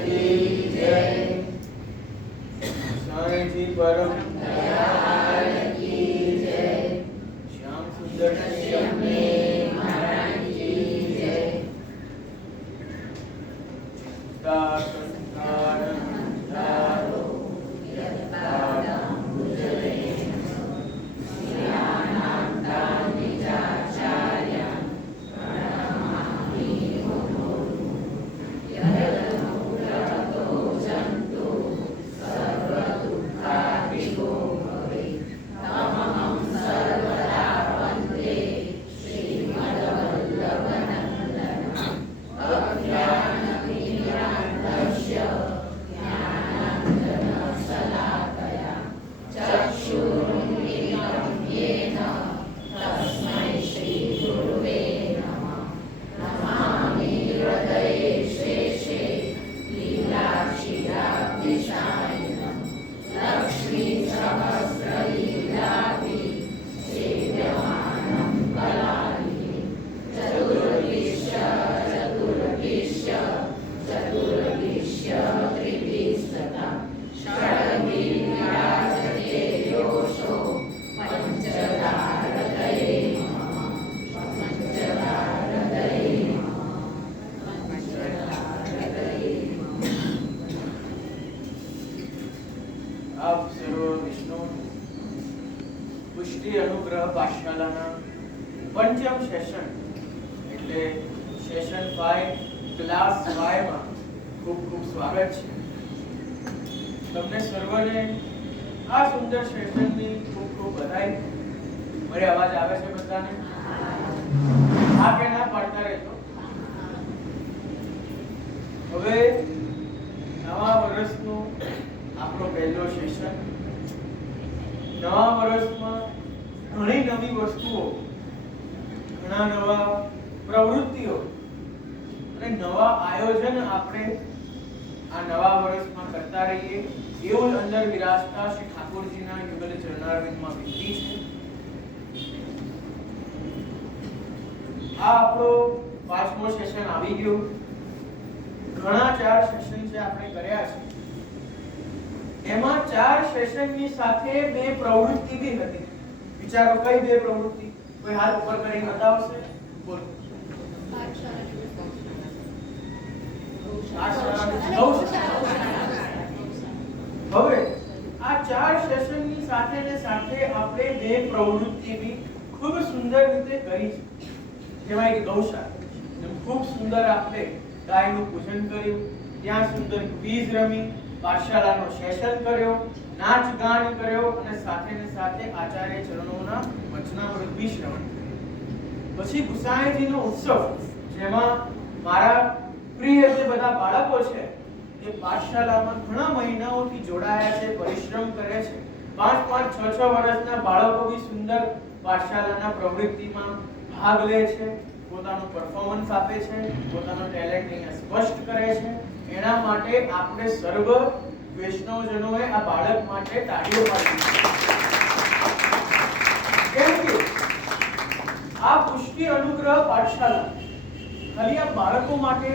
की जय। साईं जी परम दयाल की जय। श्याम सुंदर श्यामे महाराज की जय। दारो यत्पादाम्बुजरेण श्रियानान्तानिजाचार्यान् प्रणमामि मुहुर्मुहुः। यदनुग्रहतो जन्तु सर्वदुःखादिगो भवेत् तमहं सर्वदा वन्दे श्रीमद्वल्लभनन्दनम्। अज्ञानतिमिरान्धस्य ज्ञानाञ्जनशलाकया चक्षुरुन्मीलितं येन तस्मै श्रीगुरुवे नमः। नमामि हृदये शेषे लीलाक्षीराब्धिशायिनम्। लक्ष्मीसहस्रलीलाभिः सेव्यमानं कलानिधिं। चतुर्भिश्च चतुर्भिश्च त्रिभिस्तथा षड्भिः विराजते योषो पञ्चदारतये नमः। पञ्चदारतये नमः। पञ्चदारतये नमः। આપ સર્વ વિષ્ણુ પુષ્ટિ અનુગ્રહ પાઠશાલાના પંચમ સેશન એટલે સેશન 5 ક્લાસ 5 માં ખૂબ ખૂબ સ્વાગત છે. તમને સર્વને આ સુંદર સેશનની ખૂબ ખૂબ બધાઈ. મારી અવાજ આવે છે બધાને? હા કે ના પાડતા રહેજો. હવે નવા વર્ષનું આપણો પહેલો સેશન. નવા વર્ષમાં ઘણી નવી વસ્તુઓ, ઘણા નવા પ્રવૃત્તિઓ અને નવા આયોજન આપણે આ નવા વર્ષમાં કરતા રહીએ એવું અંદર વિરાજતા શ્રી ઠાકોરજીના યુગલ ચરણારવિંદમાં વિનંતી છે. આ આપણો પાંચમો સેશન આવી ગયો. ઘણા 4 સેશન છે આપણે કર્યા છે. એમાં 4 સેશનની સાથે 2 પ્રવૃત્તિ બી હતી. વિચારો કઈ 2 પ્રવૃત્તિ? કોઈ હાથ ઉપર કરીને બતાવશે? બોલો. હવે આ 4 સેશનની સાથે ને સાથે આપણે 2 પ્રવૃત્તિ બી ખૂબ સુંદર રીતે કરી છે. જેમાં એક ગૌશાળા, ખૂબ સુંદર આપણે ગાયનું પૂજન કર્યું, ત્યાં સુંદર ક્વિઝ રમી, પાઠશાલાનો સેશન કર્યો, નાચ ગાન કર્યો અને સાથે ને સાથે આચાર્ય ચરણોના વચનામૃત બી શ્રવણ કર્યું. પછી ગુસાઈજીનો ઉત્સવ, જેમાં મારા પ્રિય જે બધા બાળકો છે એ પાઠશાલામાં ઘણા મહિનાઓથી જોડાયા છે, પરિશ્રમ કરે છે. 5 6 વર્ષના બાળકો બી સુંદર પાઠશાલાના પ્રવૃત્તિમાં ભાગ લે છે, પોતાનું પરફોર્મન્સ આપે છે, પોતાનો ટેલેન્ટ અહીંયા સ્પષ્ટ કરે છે. એના માટે આપણે સર્વ વૈષ્ણવજનોએ આ બાળક માટે તાળીઓ પાડવી. કેમ કે આ પુષ્ટિ અનુગ્રહ પાઠશાલા ખાલી આ બાળકો માટે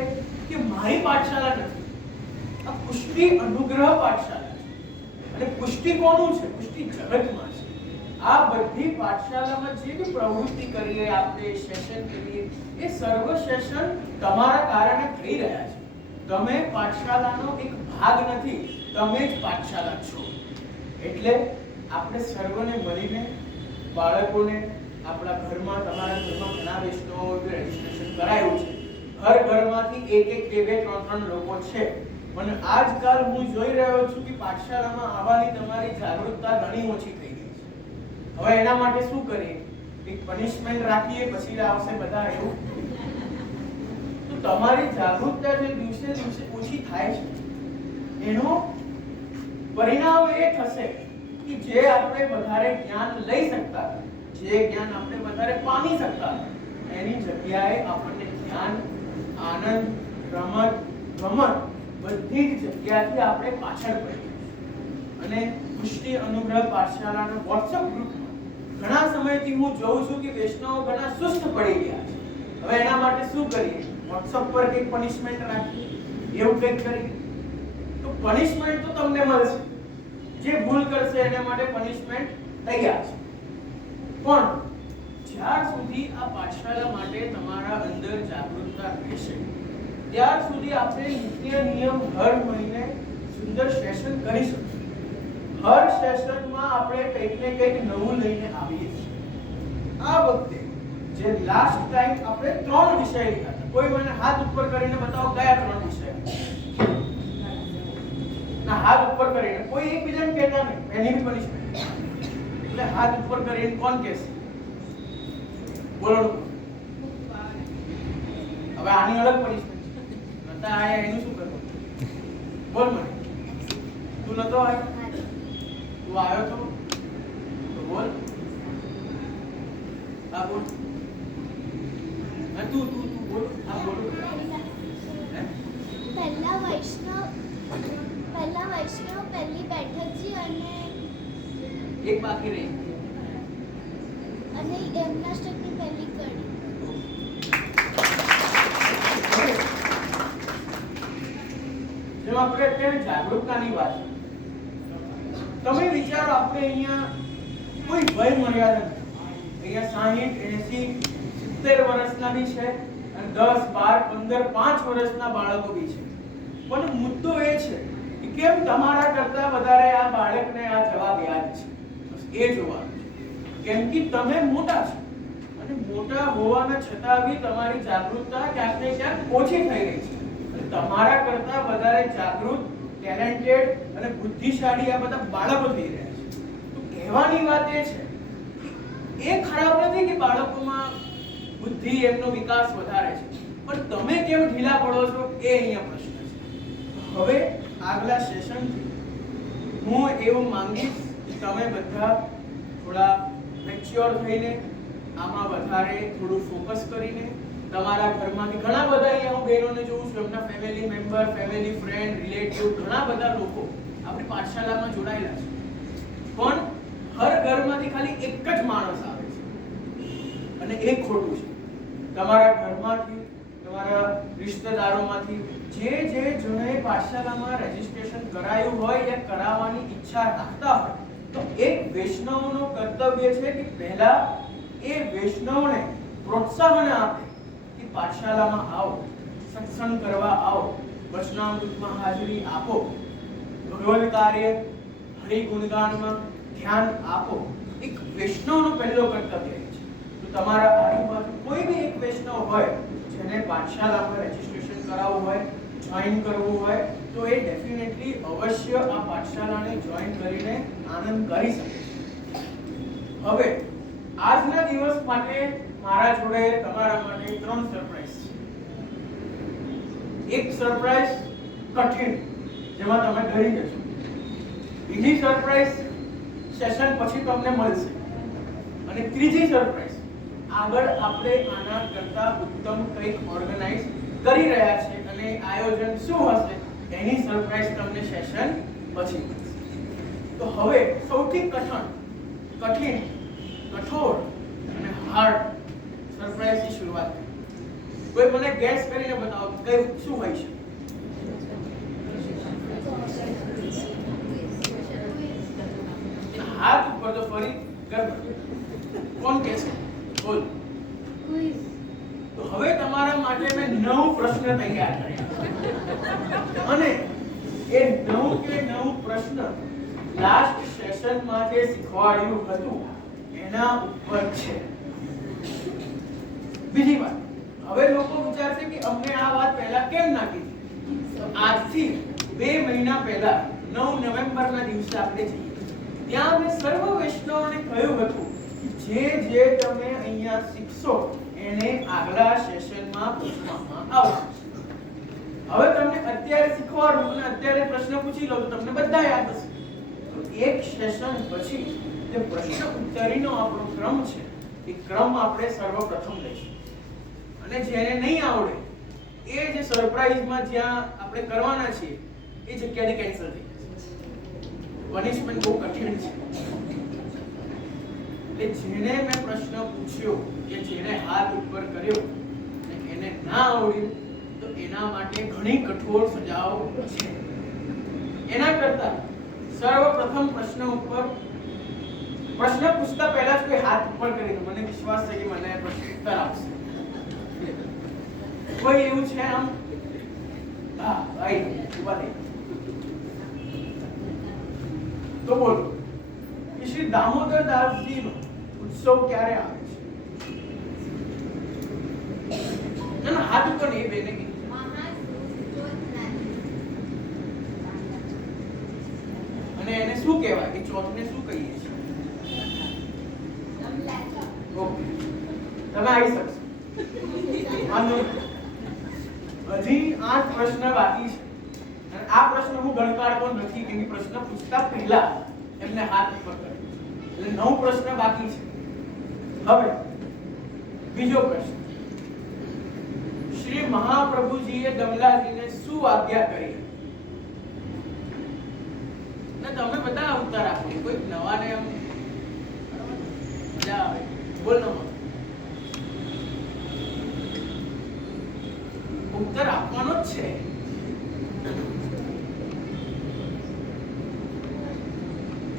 કે મારી પાઠશાલા નથી. આ પુષ્ટિ અનુગ્રહ પાઠશાલા છે. અને પુષ્ટિ કોનું છે? પુષ્ટિ જગતમાં છે. આ બધી પાઠશાલામાં જે બી પ્રવૃત્તિ કરીએ, આપણે સેશન કરીએ, એ સર્વ સેશન તમારા કારણે થઈ રહ્યા છે. તમે પાઠશાલાનો એક ભાગ નથી, તમે જ પાઠશાલા છો. એટલે આપણે સર્વને મળીને બાળકોને આપણા ઘરમાં, તમારા ઘરમાં ઘણા વૈષ્ણવોએ રજીસ્ટ્રેશન કરાયું છે. ઘરમાંથી 1 2 3 લોકો છે. પણ આજકાલ હું જોઈ રહ્યો છું કે પાઠશાલામાં આવવાની તમારી જાગૃતતા ઘણી ઓછી થઈ ગઈ છે. હવે એના માટે શું કરીએ? એક પનિશમેન્ટ રાખીએ પછી આવશે બધા એવું? તો તમારી જાગૃતતા જે દિવસે દિવસે ઓછી થાય છે એનો પરિણામ એ થશે કે જે આપણે વધારે જ્ઞાન લઈ શકતા, જે જ્ઞાન આપણે વધારે પામી શકતા, એની જગ્યાએ આપણને જ્ઞાન, આનંદ, રમત, ગમત બધી જ જગ્યાથી આપણે પાછળ પડી. અને પુષ્ટિ અનુગ્રહ પાઠશાલાના WhatsApp ગ્રુપમાં ઘણા સમયથી હું જોઉં છું કે વૈષ્ણવો ઘણા સુસ્ત પડી ગયા છે. હવે એના માટે શું કરીએ? WhatsApp પર કંઈક પનિશમેન્ટ રાખીએ, એવું કંઈક કરીએ. પનિશમેન્ટ તો તમને મળશે, જે ભૂલ કરશે એના માટે પનિશમેન્ટ તૈયાર છે, પણ જ્યાર સુધી આ પાઠશાળા માટે તમારા અંદર જાગૃતતા રહેશે ત્યાર સુધી આપણે નિત્ય નિયમ હર મહિને સુંદર સેશન કરીશું. હર સેશનમાં આપણે કંઈક ને કંઈક નવું લઈને આવીએ છીએ. આ વખતે જે લાસ્ટ ટાઈમ આપણે 3 વિષય લીધા હતા, કોઈ મને હાથ ઉપર કરીને બતાવો કયા 3 વિષય? ના, હાથ ઉપર કરીને કોઈ એકબીજાને કહેતા નહીં, એની બી પનિશમેન્ટ. એટલે હાથ ઉપર કરીને કોણ કહેશે? બોલો. હવે આની અલગ પનિશમેન્ટ છે. નતા આયા એનું શું કરવું? બોલ મને. તું નતો આવ્યો? તું આવ્યો તો બોલ. આ બોલ. તું બોલ. આ બોલ. પહેલા વૈષ્ણવ પહેલી બેઠકજી અને બાકી રહી એમના સ્ટકની પહેલી કડી. જેમ આપણે અત્યારે જાગૃતતાની વાત, તમે વિચારો આપણે અહીંયા કોઈ વય મર્યાદા નથી. અહીંયા 60, 80, 70 વર્ષના બી છે અને 10, 12, 15, 5 વર્ષના બાળકો બી છે. પણ મુદ્દો એ છે કે કેમ તમારા કરતા વધારે આ બાળકને આ જવાબ યાદ છે, એ જોવાનું છે. કેમ કે તમે મોટા છો અને મોટા હોવાના છતાં બી તમારી જાગૃતતા ક્યાંક ને ક્યાંક ઓછી થઈ રહી છે. તમારા કરતા વધારે જાગૃત, ટેલેન્ટેડ અને બુદ્ધિશાળી આ બધા બાળકો થઈ રહ્યા છે. તો કહેવાની વાત એ છે કે એ ખરાબ નથી કે બાળકોમાં બુદ્ધિ, એમનો વિકાસ વધારે છે, પણ તમે કેમ ઢીલા પડો છો એ અહીંયા પ્રશ્ન છે. હવે આગલા સેશનથી હું એવું માંગીશ કે તમે બધા થોડા મેચ્યોર થઈને આમાં વધારે થોડું ફોકસ કરીને તમારા ઘરમાંથી ઘણા બધા અહીંયા હું બહેનોને જોઉં છું, એમના family member, family friend, relative ઘણા બધા લોકો આપણી પાઠશાળામાં જોડાયેલા છે. પણ હર ઘરમાંથી ખાલી એક જ માણસ આવે છે અને એ ખોટું છે. તમારા ઘરમાંથી, તમારા રિશ્તેદારોમાંથી જે જણે પાઠશાળામાં રજીસ્ટ્રેશન કરાયું હોય યા કરાવવાની ઈચ્છા રાખતા હોય, તો એક વૈષ્ણવનો કર્તવ્ય છે કે પહેલા એ વૈષ્ણવને પ્રોત્સાહન આપે કે પાઠશાળામાં આવો, સત્સંગ કરવા આવો, વચનામૃતમાં હાજરી આપો, ભગવદ કાર્ય, હરિ ગુણગાનમાં ધ્યાન આપો. એક વૈષ્ણવનો પહેલો કર્તવ્ય છે. તો તમારા આજુબાજુ કોઈ બી એક વૈષ્ણવ હોય જેને પાઠશાળામાં રજીસ્ટ્રેશન કરાવવું હોય, જોઈન કરવું હોય, તો એ ડેફિનેટલી અવશ્ય આ પાઠશાળાને જોઈન કરીને આનંદ કરી શકે છે. હવે આજના દિવસ માટે મારા જોડે તમારા માટે 3 સરપ્રાઈઝ છે. એક સરપ્રાઈઝ કઠિન, જેમાં તમે ડરી જશો. બીજી સરપ્રાઈઝ સેશન પછી તમને મળશે અને ત્રીજી સરપ્રાઈઝ આગળ આપણે આના કરતા ઉત્તમ કંઈક ઓર્ગેનાઇઝ કરી રહ્યા છે અને આયોજન શું હશે એની સરપ્રાઈઝ તમને સેશન પછી મળશે. તો હવે સૌથી કઠિન, કઠોર અને હાર્ડ સરપ્રાઈઝની શરૂઆત કરીએ. કોઈ મને ગેસ કરીને બતાવો કઈ શું હોય છે? હાથ ઉપર તો ફરી કોણ કે છે? બોલ. તો હવે તમારા માટે મેં 9 પ્રશ્ન તૈયાર કર્યા અને એ 9 પ્રશ્ન લાસ્ટ સેશનમાં જે શીખવાડ્યું હતું એના ઉપર છે. બીજી વાત, હવે લોકો વિચારશે કે અમને આ વાત પહેલા કેમ ના કીધી? તો આજથી 2 મહિના પહેલા 9 નવેમ્બરના દિવસે આપણે જઈએ, ત્યાં મેં સર્વ વૈષ્ણવોને કહ્યું હતું જે તમે અહીંયા શીખશો એને આગલા સેશનમાં પૂછવામાં આવશે. હવે તમને અત્યારે શીખવાડું અને અત્યારે પ્રશ્ન પૂછી લો તો તમને બધા યાદ હશે. તો એક સેશન પછી જે પ્રશ્ન ઉત્તરીનો આપણો ક્રમ છે એ ક્રમ આપણે સર્વપ્રથમ લઈશું અને જેને નહીં આવડે એ જે સરપ્રાઈઝમાં જ્યાં આપણે કરવાના છીએ એ જગ્યાથી કેન્સલ થઈ જશે. પનિશમેન્ટ બહુ કઠિન છે. એટલે જેને મેં પ્રશ્ન પૂછ્યો કે જેને હાથ ઉપર કર્યો અને એને ના આવડ્યું તો એના માટે ઘણી કઠોર સજાઓ છે. એના કરતા સર્વપ્રથમ પ્રશ્ન પૂછતા પહેલા જ કોઈ હાથ ઉપર કરી દો. મને વિશ્વાસ છે કે મને પ્રશ્ન ઉત્તર આપશે. કોઈ એવું છે આમ? હા, ભાઈ ઉભા થઈ. તો બોલો કે શ્રી દામોદર દાસજીનો ઉત્સવ ક્યારે આવે છે? ના હાથ ઉપર નહીં, બેને કીધું. અને એને શું કહેવાય કે ચોથને શું કહીએ છીએ? ઓકે, તમે આવી શકશો. વાંધો નહીં. હજી 8 પ્રશ્ન બાકી છે અને આ પ્રશ્ન હું ગણકારતો નથી કે પ્રશ્ન પૂછતા પહેલા એમને હાથ ઉપર કરે. એટલે 9 પ્રશ્ન બાકી છે. હવે બીજો પ્રશ્ન, શ્રી મહાપ્રભુજીએ દમલાજીને શું આજ્ઞા કરી? તમે બધા ઉત્તર આપો, કોઈ નવાને એમ મજા આવે. બોલ નો ઉત્તર આપવાનો જ છે.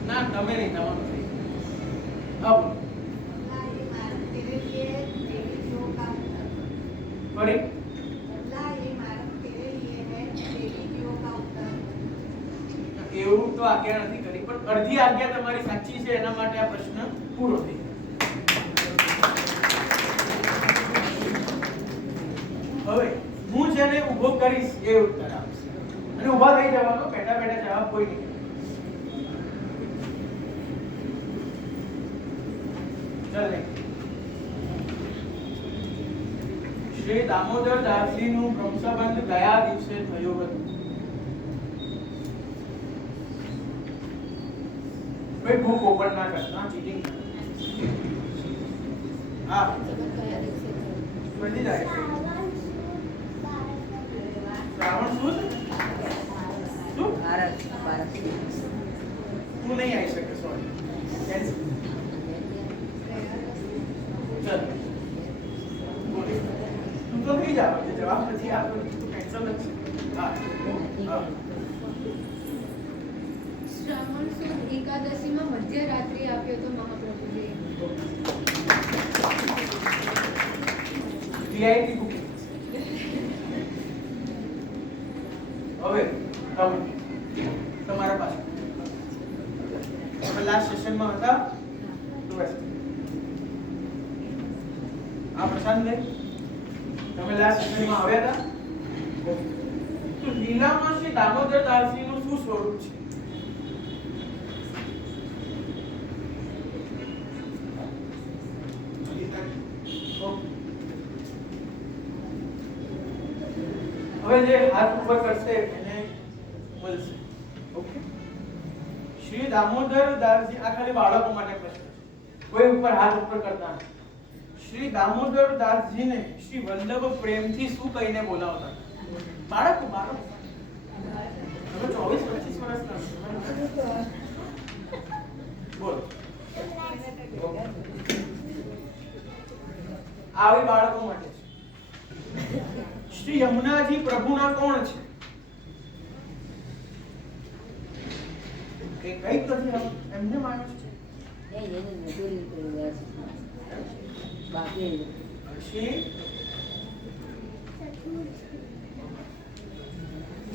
ના તમે નહીં, તમારું થઈ. હા બોલો. ફરી એવું તો આજ્ઞા નથી કરી, પણ અડધી આજ્ઞા તમારી સાચી છે. એના માટે આ પ્રશ્ન પૂરો થઈ ગયો. હવે હું જેને ઊભો કરીશ એ ઉત્તર આપશે અને ઊભા થઈ જવાનો. બેઠા બેઠા જવાબ કોઈ નહીં. ચાલે. શ્રી દામોદર દાસજીનું બ્રહ્મસંબંધ કયા દિવસે થયું હતું? કોઈ બુક ઓપન ના કરતા, ચીટિંગ. હા બધી જાય છે. શ્રાવણ સુદ શું? તું નહીં આવી શકે, સોરી. કેન્સલ. ચલ બોલ. તું તો થઈ જાવ. જે જવાબ નથી આપતો તું કેન્સલ જ છે. હા શ્રાવણ સુદ એકાદશીમાં મધ્યરાત્રિ આપ્યો તો મહાપ્રભુજીએ. VIP book. હવે તમે તમારા પાસે લાસ્ટ સેશનમાં હતા તો બસ આ પ્રશાંત ને તમે લાસ્ટ સેશનમાં આવ્યા હતા. તો લીલામાં શ્રી દામોદર દાસજીનું શું સ્વરૂપ છે? હવે જે હાથ ઉપર કરશે એને મળશે. ઓકે. શ્રી દામોદર દાસજી, આ ખાલી બાળકો માટે પ્રશ્ન છે, કોઈ ઉપર હાથ ઉપર કરતા નથી. શ્રી દામોદર દાસજીને શ્રી વલ્લભ પ્રેમથી શું કહીને બોલાવતા? બાળકો તમે 24-25 વર્ષના છો. બોલો. આવી બાળકો માટે છે. શ્રી યમુનાજી પ્રભુના કોણ છે? કે કઈક નથી એમને માન્યું છે. શ્રી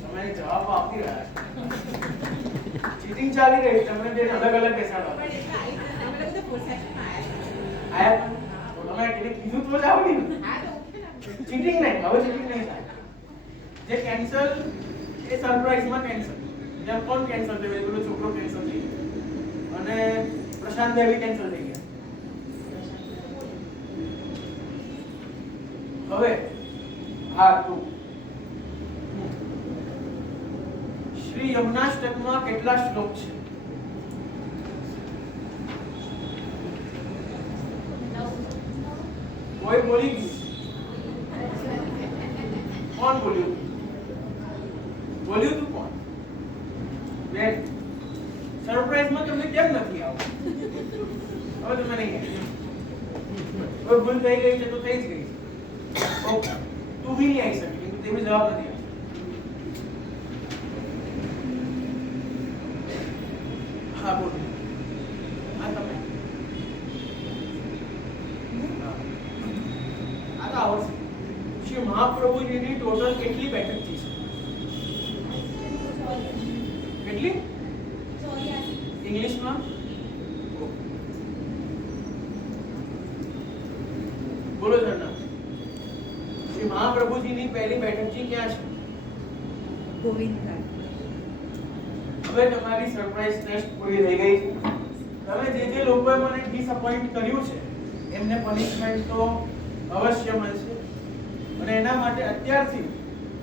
તમે જવાબ આપી રહ્યા છો. ચીટિંગ ચાલી રહી. તમને બે અલગ અલગ બેસાડવા આયા. તમે કીધું તો જ આવડી ને. ચીટિંગ નહીં, હવે ચીટિંગ નહીં થાય. જે કેન્સલ એ સરપ્રાઈઝમાં કેન્સલ. જેમ કોણ કેન્સલ થઈ ગયું? પેલો છોકરો કેન્સલ થઈ ગયો અને પ્રશાંત દેવી કેન્સલ થઈ ગયા. હવે હા તું શ્રી યમુનાષ્ટકમાં કેટલા શ્લોક છે? કોઈ બોલી ગયું? કોણ બોલ્યું? બોલ્યું તું કોણ? બેન સરપ્રાઈઝમાં તમને કેમ નથી આવતું? હવે તમે નહીં કોઈ ભૂલ થઈ ગઈ છે તો થઈ જ ગઈ. ઓકે, તું બી નહીં આવી શકે, તેનો જવાબ નથી. હા બોલો. હા તમે. આ તો આવડશે. શ્રી મહાપ્રભુજીની ટોટલ કેટલી બેઠક થઈ છે? કેટલી? ઇંગ્લિશમાં? બોલો જણા. શ્રી મહાપ્રભુજીની પહેલી બેઠકજી ક્યાં છે? ગોવિંદ ઘાટ. હવે તમારી સરપ્રાઈઝ ટેસ્ટ પૂરી થઈ ગઈ છે. તમે જે લોકોએ મને ડિસઅપોઇન્ટ કર્યું છે એમને પનિશમેન્ટ તો અવશ્ય મળશે. અને એના માટે અત્યારથી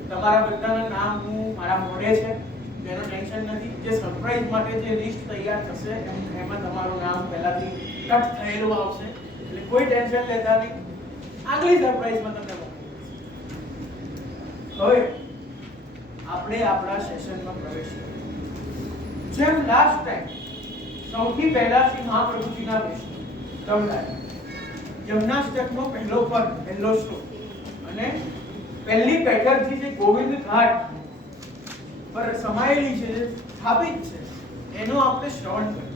તમારા બધાના નામ હું મારા મોઢે છે, તેનો ટેન્શન નથી. જે સરપ્રાઈઝ માટે જે લિસ્ટ તૈયાર થશે એમાં તમારું નામ પહેલાથી કટ થયેલું આવશે, એટલે કોઈ ટેન્શન લેતા નહીં. આગલી સરપ્રાઈઝમાં તમને મોકલીશ. હવે આપણે આપણા સેશનમાં પ્રવેશ કરીએ. જેમ લાસ્ટ ટાઈમ સૌથી પહેલા શ્રી મહાપ્રભુજીના વિષ્ણુ કમલા જમનાષ્ટકનો પહેલો પદ, પહેલો શ્લોક અને પહેલી બેઠકજી જે ગોવિંદ ઘાટ પર સમાયેલી છે, જે સ્થાપિત છે, એનો આપણે શ્રવણ કર્યું.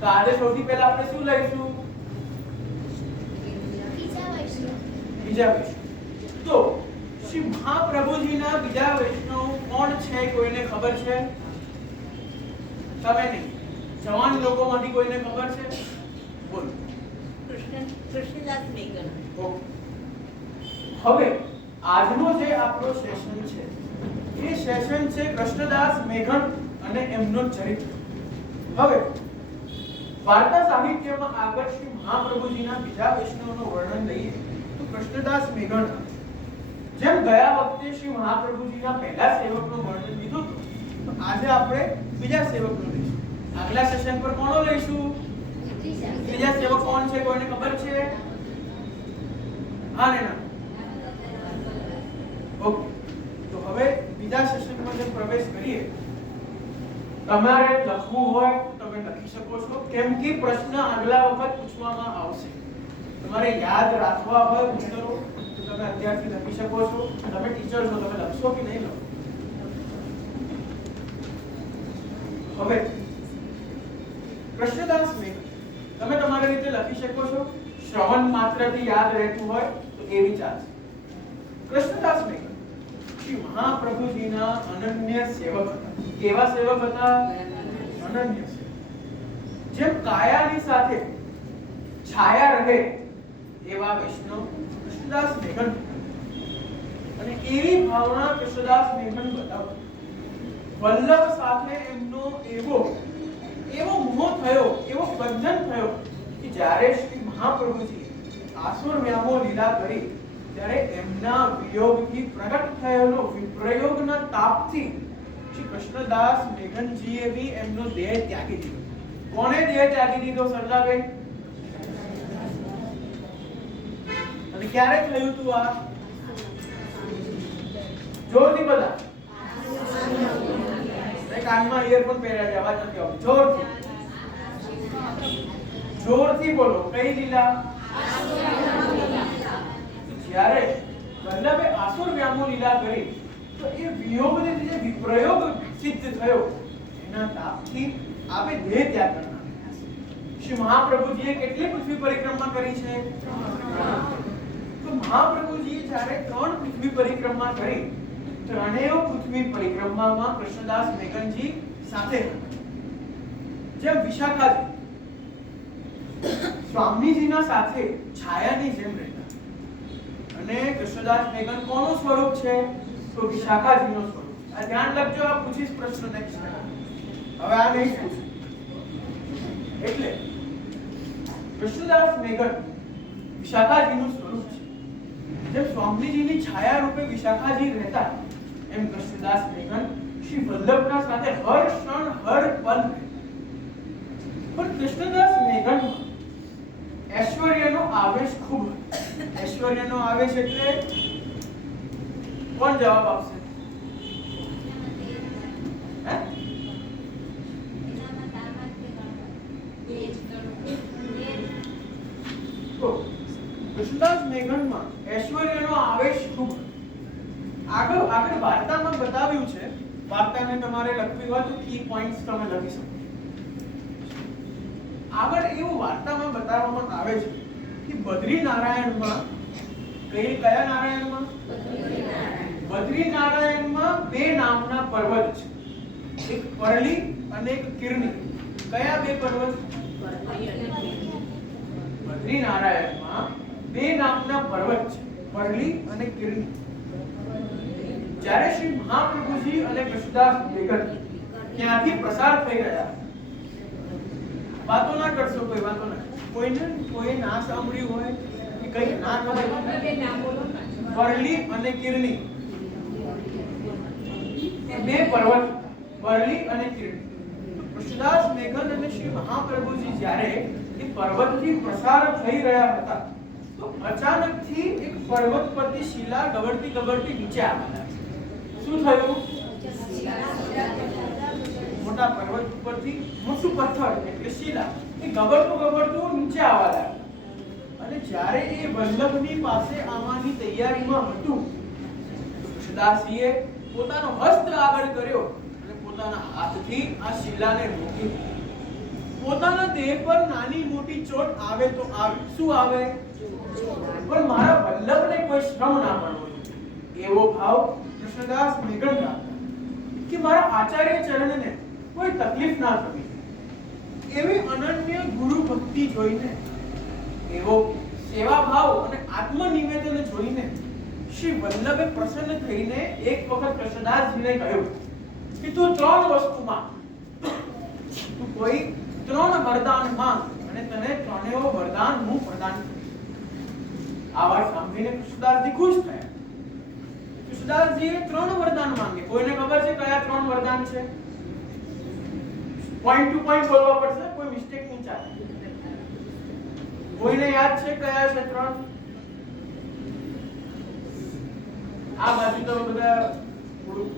તો આજે સૌથી પહેલા આપણે શું લઈશું? બીજા વૈષ્ણવ. તો શ્રી મહાપ્રભુજીના બીજા વૈષ્ણવ કોણ છે? કોઈને ખબર છે? તમે નહીં, જવાન લોકોમાંથી કોઈને ખબર છે? બોલો. કૃષ્ણદાસ મેઘન. ઓકે. હવે આજનો જે આપણો સેશન છે એ સેશન છે કૃષ્ણદાસ મેઘન અને એમનો ચરિત્ર. હવે વાર્તા સાહિત્યમાં આગળ શ્રી મહાપ્રભુજીના બીજા વૈષ્ણવનું વર્ણન લઈએ તો કૃષ્ણદાસ મેઘન, જેમ ગયા વખતે શ્રી મહાપ્રભુજીના પહેલા સેવકનું વર્ણન લીધું હતું, તો આજે આપણે બીજા સેવકનું લઈશું. આગલા સેશન પર કોનો લઈશું? બીજા સેવક કોણ છે? કોઈને ખબર છે? હા ને ના? ઓકે. તો હવે બીજા સેશનમાં જે પ્રવેશ કરીએ, તમારે લખવું હોય તો તમે લખી શકો છો, કેમ કે પ્રશ્ન આગલા વખત પૂછવામાં આવશે. તમારે યાદ રાખવા હોય ઉત્તરો તો તમે અત્યારથી લખી શકો છો. તમે ટીચર છો, તમે લખશો કે નહીં લખો? હવે કૃષ્ણદાસ મેઘન તમે તમારી રીતે લખી શકો છો. શ્રવણ માત્રથી યાદ રહેતું હોય તો એ વિચાર. કૃષ્ણદાસ મેઘન શ્રી મહાપ્રભુજીના અનન્ય સેવક હતા. કેવા સેવક હતા? અનન્ય સેવક. જેમ કાયાની સાથે છાયા રહે એવા વૈષ્ણવ કૃષ્ણદાસ મેઘન. અને એવી ભાવના કૃષ્ણદાસ મેઘન બતાવતા. વલ્લભ સાથે એમનો એવો મોહ થયો, એવો બંધન થયો કે જ્યારે શ્રી મહાપ્રભુજી આસુર વ્યામો લીલા કરી ત્યારે એમના વિયોગથી પ્રગટ થયેલો વિપ્રયોગના તાપથી શ્રી કૃષ્ણદાસ મેઘનજીએ બી એમનો દેહ ત્યાગી દીધો. કોણે દેહ ત્યાગી દીધો સરદારભાઈ? અને ક્યારે થયું તું આ? જોરથી બધા. કાનમાં ઇયરફોન પહેર્યા છે, અવાજ નથી આવતો. જોરથી બોલો. કઈ લીલા? જ્યારે વલ્લભે આસુર વ્યામો લીલા કરી તો એ વિયોગને જે વિપ્રયોગ સિદ્ધ થયો એના તાપથી આપે દેહ ત્યાગ કરનાર. શ્રી મહાપ્રભુજીએ કેટલી પૃથ્વી પરિક્રમા કરી છે? તો મહાપ્રભુજીએ જ્યારે 3 પૃથ્વી પરિક્રમા કરી, ત્રણેય પૃથ્વી પરિક્રમામાં કૃષ્ણદાસ મેઘનજી સાથે હતા. જેમ વિશાખાજી સ્વામીજીના સાથે છાયાની જેમ રહેતા, અને કૃષ્ણદાસ મેઘન કોનું સ્વરૂપ છે? તો વિશાખાજીનું સ્વરૂપ. આ ધ્યાન રાખજો. આ પૂછીશ પ્રશ્ન નેક્સ્ટ. હવે આ નહીં પૂછું. એટલે કૃષ્ણદાસ મેઘન વિશાખાજીનું સ્વરૂપ છે. જેમ સ્વામીજીની છાયા રૂપે વિશાખાજી રહેતા, એમ કૃષ્ણદાસ મેઘન શ્રી વલ્લભના સાથે હર ક્ષણ હર પલ. પણ કૃષ્ણદાસ મેઘન ઐશ્વર્યનો આવેશ ખૂબ. ઐશ્વર્યનો આવેશ એટલે કોણ જવાબ આપશે? તો કૃષ્ણદાસ મેઘનમાં ઐશ્વર્યનો આવેશ ખૂબ. આગળ વાર્તામાં બતાવ્યું છે. વાર્તાને તમારે લખવી હોય તો કી પોઈન્ટ્સ તમે લખી શકો. આગળ એવું વાર્તામાં બતાવવામાં આવે છે કે બદ્રી નારાયણમાં કયા નારાયણમાં બદ્રી નારાયણમાં બે નામના પર્વત છે, એક પરલી અને એક કિરની. કયા બે પર્વત? બદ્રી નારાયણમાં બે નામના પર્વત છે, પરલી અને કિરની. જ્યારે શ્રી મહાપ્રભુજી અને કૃષ્ણદાસ મેઘન ત્યાંથી પસાર થઈ રહ્યા, વાતો ના કરશો, કોઈ વાતો ના, કોઈ ના સાંભળ્યું હોય કે કઈ ના ખબર, પરલી અને કિરની બે પર્વત, પરલી અને કિરની. કૃષ્ણદાસ મેઘન અને શ્રી મહાપ્રભુજી જ્યારે એ પર્વતથી પસાર થઈ રહ્યા હતા તો અચાનકથી એક પર્વત પરથી શિલા ગબડતી નીચે આવી. શું થયું? મોટા પર્વત ઉપરથી મોટું પથ્થર એટલે શિલા એ ગબડતું નીચે આવવા લાગ્યું. અને જ્યારે એ વલ્લભની પાસે આવવાની તૈયારીમાં હતું, કૃષ્ણદાસજીએ પોતાનો હસ્ત આગળ કર્યો અને પોતાના હાથથી આ શિલાને રોકી. પોતાના દેહ પર નાની મોટી ચોટ આવે તો આવે, શું આવે? પણ મારા વલ્લભને કોઈ શ્રમ ના પડવો એવો ભાવ કૃષ્ણદાસ મેઘન રાખતા કે મારા આચાર્ય ચરણને કોઈ તકલીફ ના થવી. એવી અનન્ય ગુરુ ભક્તિ જોઈને, એવો સેવા ભાવ અને આત્મનિવેદન જોઈને શ્રી વલ્લભે પ્રસન્ન થઈને એક વખત કૃષ્ણદાસજીને કહ્યું કે તું ત્રણ વસ્તુમાં, તું કોઈ ત્રણ વરદાન માંગ અને તને ત્રણેય વરદાન હું પ્રદાન કરીશ. આ વાત સાંભળીને કૃષ્ણદાસજી ખુશ થયા. કૃષ્ણદાસજીએ ત્રણ વરદાન માંગે. કોઈને ખબર છે કયા ત્રણ વરદાન છે? પોઈન્ટ ટુ પોઈન્ટ બોલવા પડશે, કોઈ મિસ્ટેક નહીં ચાલે. કોઈને યાદ છે કયા છે ત્રણ? આ બાજુ તો બધા થોડું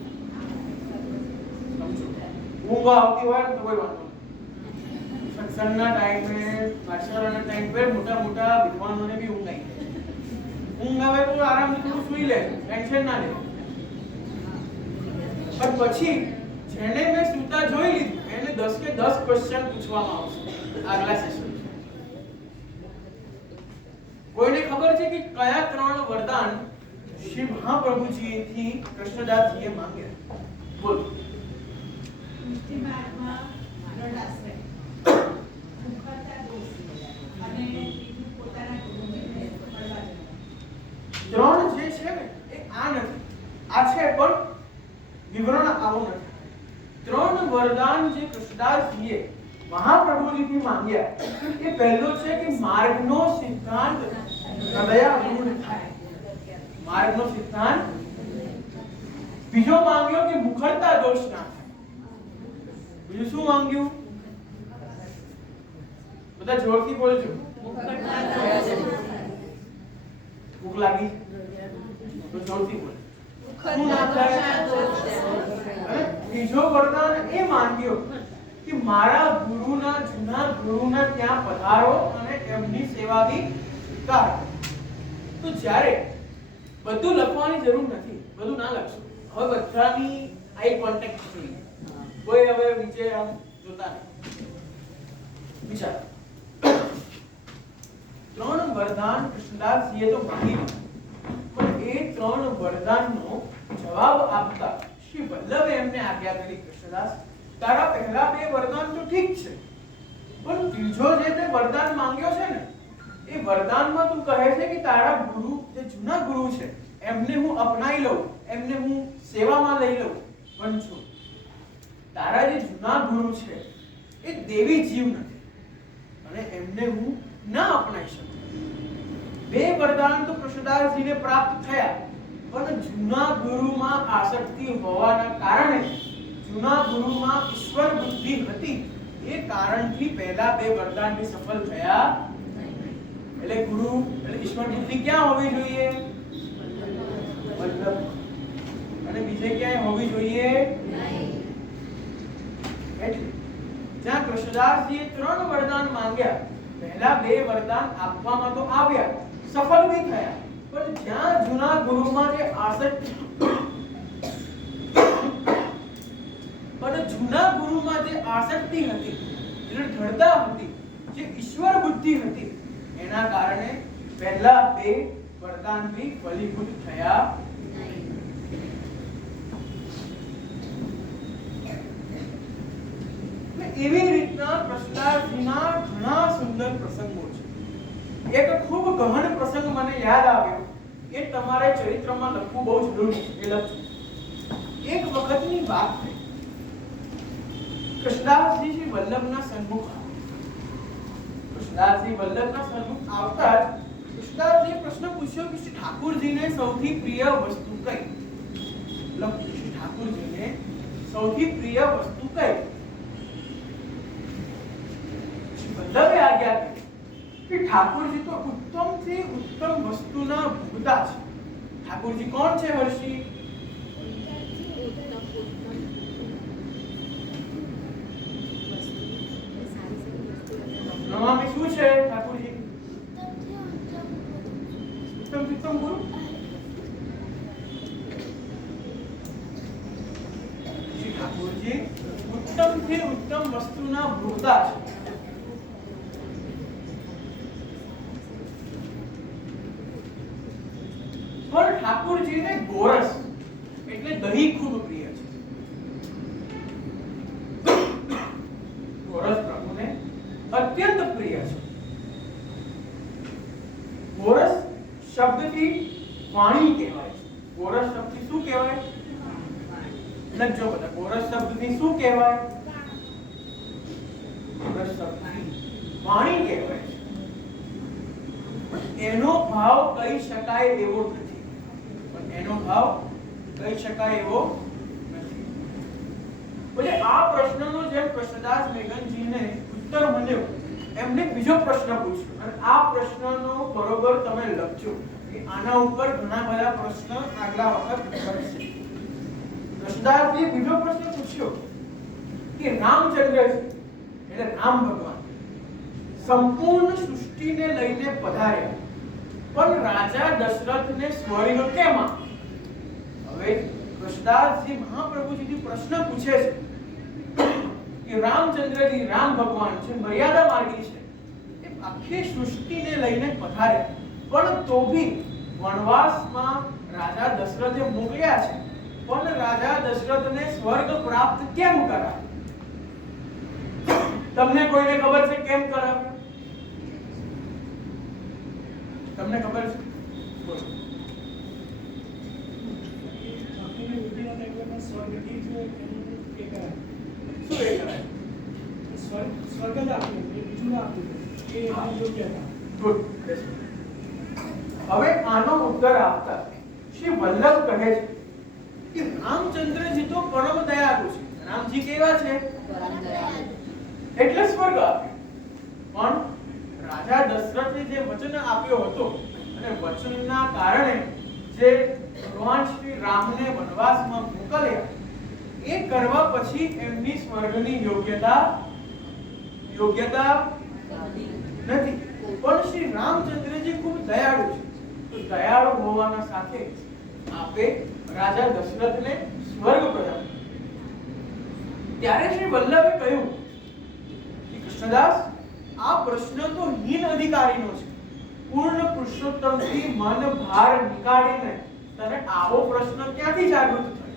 સમજો. ઊંઘ આવતી હોય તો કોઈ વાંધો નહીં. સત્સંગના ટાઈમે, પાઠશાળાના ટાઈમ પર મોટા વિદ્વાનોને બી ઊંઘ આવી જાય. ઊંઘ આવે તો આરામથી થોડું સૂઈ લે, ટેન્શન ના લે. પણ પછી જેને મેં સૂતા જોઈ લીધું એને 10 કે 10 ક્વેશ્ચન પૂછવામાં આવશે આગલા સેશન. કોઈને ખબર છે કે કયા ત્રણ વરદાન શ્રી મહાપ્રભુજીથી કૃષ્ણદાસજીએ માંગ્યા? બોલો. ત્રણ જે છે ને એ આ નથી, આ છે પણ વિવરણ આવું નથી. ત્રણ વરદાન જે કૃષ્ણદાસજીએ મહાપ્રભુજીથી માંગ્યા એ પહેલો છે કે માર્ગનો સિદ્ધાંત હૃદયારૂઢ થાય. માર્ગનો સિદ્ધાંત. બીજો માંગ્યો કે મુખરતા દોષ ના થાય. બીજું શું માંગ્યું? બધા જોરથી બોલજો. ભૂખ લાગી તો જોરથી બોલ. શું ના થાય? ત્રીજો વરદાન એ માંગ્યો કે મારા ગુરુના, જૂના ગુરુના ત્યાં પધારો અને એમની સેવા બી કરો. તો જ્યારે બધું લખવાની જરૂર નથી, બધું ના લખશો. હવે બધાની આઈ કોન્ટેક્ટ જોઈએ. કોઈ હવે નીચે આમ જોતા નહીં. વિચાર. ત્રણ વરદાન કૃષ્ણદાસજીએ તો માંગી લીધા, પણ એ ત્રણ વરદાનનો જવાબ આપતા શ્રી વલ્લભે એમને આજ્ઞા કરી, કૃષ્ણદાસ તારા પહેલા બે વરદાન તો ઠીક છે, પણ ત્રીજો જે તે વરદાન માંગ્યો છે ને એ વરદાનમાં તું કહે છે કે તારા ગુરુ, જે જૂના ગુરુ છે એમને હું અપનાવી લઉં, એમને હું સેવામાં લઈ લઉં, પણ જો તારા જે જૂના ગુરુ છે એ દેવી જીવ નથી અને એમને હું ના અપનાવી શકું. બે વરદાન તો કૃષ્ણદાસજીને પ્રાપ્ત થયા, પણ જૂના ગુરુમાં આસક્તિ હોવાના કારણે, જૂના ગુરુમાં ઈશ્વર બુદ્ધિ હતી એ કારણથી પહેલા બે વરદાન બી સફળ થયા. એટલે ગુરુ એટલે ઈશ્વર બુદ્ધિ ક્યાં હોવી જોઈએ? વલ્લભ. અને બીજે ક્યાંય હોવી જોઈએ નહીં. એટલે જ્યાં કૃષ્ણદાસજીએ ત્રણ વરદાન માંગ્યા, પહેલા બે વરદાન આપવામાં તો આવ્યા, સફળ બી થયા, પણ જ્યાં જૂના ગુરુમાં જે આસક્તિ, પણ જૂના ગુરુમાં જે આસક્તિ હતી, જે દ્રઢતા હતી, જે ઈશ્વર બુદ્ધિ હતી એના કારણે પહેલા બે વરદાન બી ફલીભૂત થયા નહીં. એવી રીતના પ્રહલાદજીના ઘણા સુંદર પ્રસંગો છે. એક ખૂબ ગહન પ્રસંગ મને યાદ આવ્યો, એ તમારે ચરિત્રમાં લખવું બહુ જરૂરી છે. એ લખજો. એક વખતની વાત છે. કૃષ્ણદાસજી શ્રી વલ્લભના સન્મુખ કૃષ્ણદાસજી વલ્લભના સન્મુખ આવતા જ કૃષ્ણદાસજીએ પ્રશ્ન પૂછ્યો કે શ્રી ઠાકુરજીને સૌથી પ્રિય વસ્તુ કઈ? લખો, શ્રી ઠાકુરજીને સૌથી પ્રિય વસ્તુ કઈ? વલ્લભે આજ્ઞા કરી કે ઠાકોરજી તો ઉત્તમથી ઉત્તમ વસ્તુના ભોગતા છે. ઠાકોરજી કોણ છે હર્ષી? નમામી શું છે ઠાકોરજી? ઉત્તમ ઉત્તમ ગુરુ. શ્રી ઠાકોરજી ઉત્તમથી ઉત્તમ વસ્તુના ભોગતા છે. પણ ઠાકોરજીને ગોરસ એટલે દહીં ખૂબ પ્રિય છે. ગોરસ પ્રભુને અત્યંત પ્રિય છે. ગોરસ શબ્દથી વાણી કહેવાય છે. ગોરસ શબ્દથી શું કહેવાય? લખજો બધા. ગોરસ શબ્દથી શું કહેવાય? ગોરસ શબ્દથી વાણી કહેવાય છે. એનો ભાવ કહી શકાય એવો નથી. એનો ભાવ કહી શકાય એવો નથી. એટલે આ પ્રશ્નનો જેમ કૃષ્ણદાસ મેઘનજીને ઉત્તર મળ્યો, એમને બીજો પ્રશ્ન પૂછ્યો અને આ પ્રશ્નનો બરોબર તમે લખજો કે આના ઉપર ઘણા બધા પ્રશ્ન આગલા વખત બનશે. કૃષ્ણદાસજીએ બીજો પ્રશ્ન પૂછ્યો કે રામચંદ્રજી એટલે રામ ભગવાન સંપૂર્ણ સૃષ્ટિને લઈને પધાર્યા, પણ રાજા દશરથને સ્વર્ગ કેમ આપ્યો? હવે કૃષ્ણદાસજી મહાપ્રભુજીથી પ્રશ્ન પૂછે છે કે રામચંદ્રજી રામ ભગવાન છે, મર્યાદા માર્ગી છે, એ આખી સૃષ્ટિને લઈને પધાર્યા, પણ તો ભી વનવાસમાં રાજા દશરથે મોકલ્યા છે, પણ રાજા દશરથને સ્વર્ગ પ્રાપ્ત કેમ કરાવ્યો? તમને કોઈને ખબર છે કેમ કરાવ્યો? તમને ખબર છે? બોલો. હવે આનો ઉત્તર આપતા શ્રી વલ્લભ કહે છે કે રામચંદ્રજી તો પરમ દયાળુ છે. રામજી કેવા છે? એટલે સ્વર્ગ આપ્યો. પણ રાજા દશરથે જે વચન આપ્યો હતો અને વચનના કારણે જે ભગવાન શ્રી રામને વનવાસમાં મોકલ્યા, એ કરવા પછી એમની સ્વર્ગની યોગ્યતા નથી. પણ શ્રી રામચંદ્રજી ખૂબ દયાળુ છે, તો દયાળુ હોવાના સાથે આપે રાજા દશરથને સ્વર્ગ પ્રદાન. ત્યારે શ્રી વલ્લભે કહ્યું કે કૃષ્ણદાસ, આ પ્રશ્ન તો હીન અધિકારીનો છે. પૂર્ણ પુરુષોત્તમથી મન ભાર નીકાળીને તને આવો પ્રશ્ન ક્યાંથી જાગૃત થયો?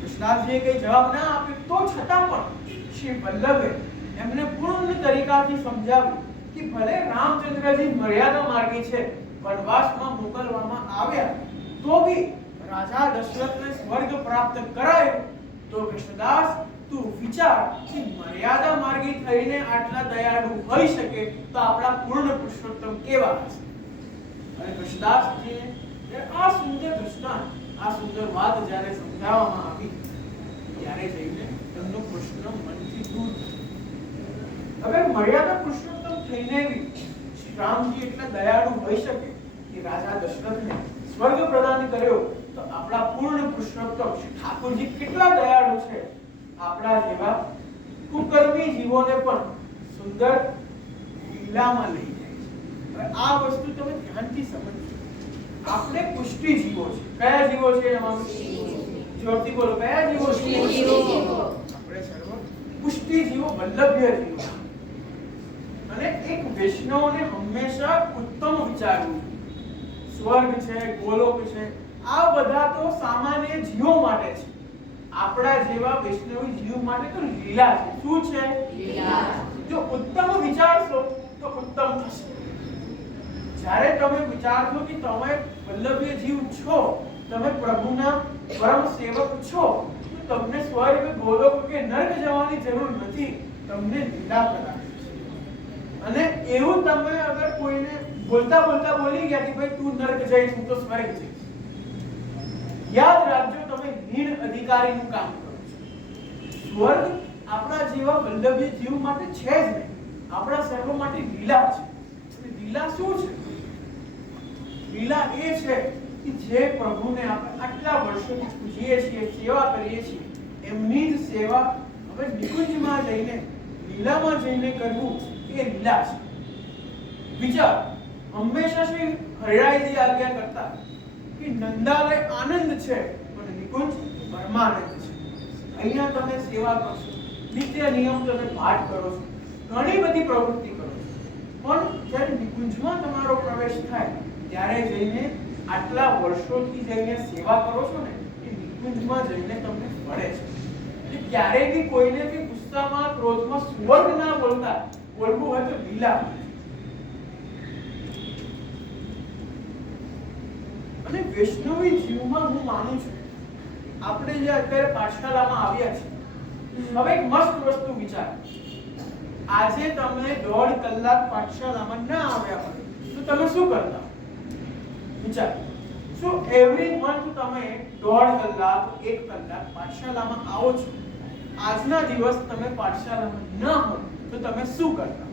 કૃષ્ણદાસજીએ કઈ જવાબ ના આપ્યો, તો છતાં પણ શ્રી વલ્લભે એમને પૂર્ણ તરીકાથી સમજાવ્યું કે ભલે રામચંદ્રજી મર્યાદા માર્ગી છે, વનવાસમાં મોકલવામાં આવ્યા, તો ભી રાજા દશરથને સ્વર્ગ પ્રાપ્ત કરાયો. તો કૃષ્ણદાસ, તું વિચાર કે મર્યાદા માર્ગી થઈને આટલા દયાળુ હોઈ શકે તો આપણા પૂર્ણ પુરુષોત્તમ કેવા હશે? અને કૃષ્ણદાસજીને આ સુંદર દૃષ્ટાંત, આ સુંદર વાત જ્યારે સમજાવવામાં આવી, ત્યારે જઈને તેમનો પ્રશ્ન મનથી દૂર થયો. હવે મર્યાદા પુરુષોત્તમ થઈને બી શ્રી રામજી એટલા દયાળુ હોઈ શકે કે રાજા દશરથને સ્વર્ગ પ્રદાન કર્યો, તો આપણા પૂર્ણ પુરુષોત્તમ શ્રી ઠાકોરજી કેટલા દયાળુ છે, આપણા જેવા કુકર્મી જીવોને પણ સુંદર લીલામાં લઈ જાય છે. હવે આ વસ્તુ તમે ધ્યાનથી સમજજો. આપણે પુષ્ટિ જીવો છે. કયા જીવો છે? એમાં જોરથી બોલો, કયા જીવો છે? આપણે સર્વ પુષ્ટિ જીવો, વલ્લભ્ય જીવો. અને એક વૈષ્ણવને હંમેશા ઉત્તમ વિચારવું. સ્વર્ગ છે, ગોલોક છે, આ બધા તો સામાન્ય જીવો માટે છે. આપણા જેવા વૈષ્ણવી જીવ માટે તો લીલા છે. શું છે? લીલા. જો ઉત્તમ વિચારશો તો ઉત્તમ થશે. જ્યારે તમે વિચારશો કે તમે વલ્લભીય જીવ છો, તમે પ્રભુના પરમ સેવક છો, તો તમને સ્વર્ગ, ગોલોક કે નર્ક જવાની જરૂર નથી. તમને લીલા પ્રદાન થશે. અને એવું તમે અગર કોઈને બોલતા બોલતા બોલી ગયા કે ભાઈ તું નર્ક જઈશ, હું તો સ્વર્ગ જઈશ, યાદ રાખજો તમે હીન અધિકારીનું કામ કરો છો. સ્વર્ગ આપણા જેવા વલ્લભીય જીવ માટે છે જ નહીં, આપણા સર્વ માટે લીલા છે. લીલા શું છે? લીલા એ છે કે જે પ્રભુને આપણે આટલા વર્ષોથી પૂજીએ છીએ, સેવા કરીએ છીએ, એમની જ સેવા હવે નિકુંજમાં જઈને, લીલામાં જઈને કરવું એ લીલા છે. વિચાર, હંમેશા શ્રી હરિરાયજી આજ્ઞા કરતા કે નંદાલય આનંદ છે પણ નિકુંજ પરમાનંદ છે. અહીંયા તમે સેવા કરશો, નિત્ય નિયમ તમે પાઠ કરો છો, ઘણી બધી પ્રવૃત્તિ કરો છો, પણ જ્યારે નિકુંજમાં તમારો પ્રવેશ થાય ત્યારે જઈને આટલા વર્ષોથી જઈને સેવા કરો છો ને, એ નિકુંજમાં જઈને તમને મળે છે. એટલે ક્યારેય બી કોઈને બી ગુસ્સામાં, ક્રોધમાં સ્વર્ગ ના બોલતા, બોલવું હોય તો લીલા. અને વૈષ્ણવી જીવમાં હું માનું છું, આપણે જે અત્યારે પાઠશાલામાં આવ્યા છે, હવે એક મસ્ત વસ્તુ વિચાર. આજે તમે 1.5 કલાક પાઠશાલામાં ના આવ્યા હોય તો તમે શું કરતા? વિચાર. શું એવરી મંથ તમે 1.5 કલાક, 1 કલાક પાઠશાલામાં આવો છો? આજના દિવસ તમે પાઠશાલામાં ન હોય તો તમે શું કરતા?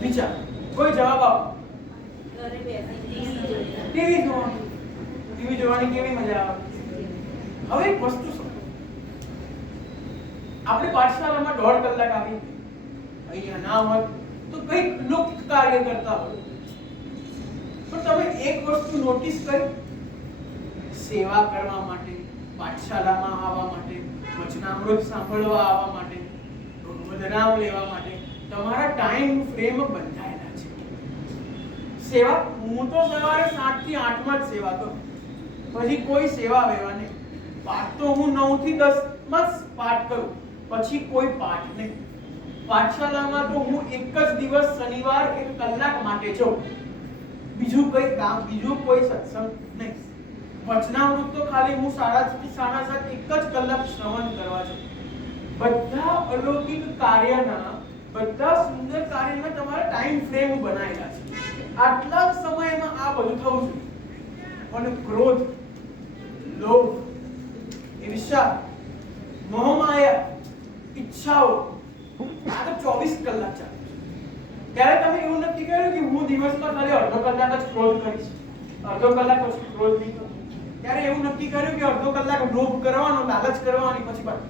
વિચાર. કોઈ જવાબ આપો. ઘરે બેસી ટીવી ટીવી જોવાની. ટીવી જોવાની કેવી મજા આવે? હવે એક વસ્તુ સમજો. આપણે પાઠશાલામાં 1.5 કલાક આવી, અહીંયા ના હોય તો કંઈક લૌકિક કાર્ય કરતા હોય. પણ તમે એક વસ્તુ નોટિસ કરી, સેવા કરવા માટે, પાઠશાલામાં આવવા માટે, વચનામૃત સાંભળવા આવવા માટે, ભગવદ નામ લેવા માટે તમારા ટાઈમ ફ્રેમ બંધાયેલા છે. સેવા, હું તો સવારે 7 થી 8 માં જ સેવા કરું, પછી કોઈ સેવા વેવા નહીં. પાઠ તો હું 9 થી 10 માં જ પાઠ કરું, પછી કોઈ પાઠ નહીં. પાઠશાલામાં તો હું એક જ દિવસ શનિવાર 1 કલાક માટે જાઉં, બીજું કોઈ કામ, બીજું કોઈ સત્સંગ નહીં. વચનામૃત તો ખાલી હું 6:30 થી 7:30 એક જ કલાક શ્રવણ કરવા જાઉં. બધા અલૌકિક કાર્યના, બધા સુંદર કાર્યના તમારા ટાઈમ ફ્રેમ બનાવેલા છે. આટલા જ સમયમાં આ બધું થવું જોઈએ. પણ ક્રોધ, લોભ, ઈર્ષા, મોહમાયા, ઈચ્છાઓ, આ તો 24 કલાક ચાલે. ત્યારે તમે એવું નક્કી કર્યું કે હું દિવસમાં ખાલી અડધો કલાક જ ક્રોધ કરીશ, અડધો કલાક પછી ક્રોધ નહીં કરું. ત્યારે એવું નક્કી કર્યું કે અડધો કલાક લોભ કરવાનો, લાલચ કરવાની, પછી બાદ.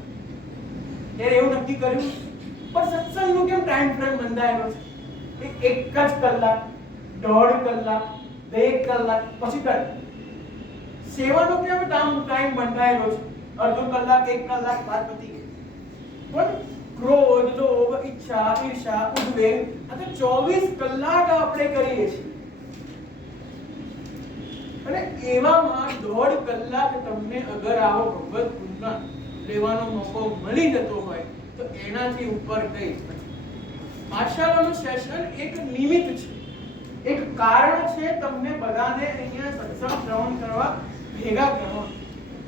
ત્યારે એવું નક્કી કર્યું. પણ સત્સંગનું કેમ ટાઈમ ફ્રેમ બંધાયેલો છે? એક જ કલાક, 1.5 કલાક, 2 કલાક, પછી કર. સેવાનો કેમ ટાઈમ બંધાયેલો છે? અડધો કલાક, 1 કલાક, બાદ પતી ગઈ. પણ ક્રોધ, લોભ, ઈચ્છા, ઈર્ષા, ઉદ્વેગ, આ તો 24 કલાક આપણે કરીએ છીએ. અને એવામાં 1.5 કલાક તમને અગર આવો ભગવત ગુણગાન લેવાનો મોકો મળી જતો હોય તો એનાથી ઉપર કઈ નથી. પાઠશાલાનું સેશન એક નિમિત્ત છે, એક કારણ છે તમને બધાને અહીંયા સત્સંગ શ્રવણ કરવા ભેગા કરવા.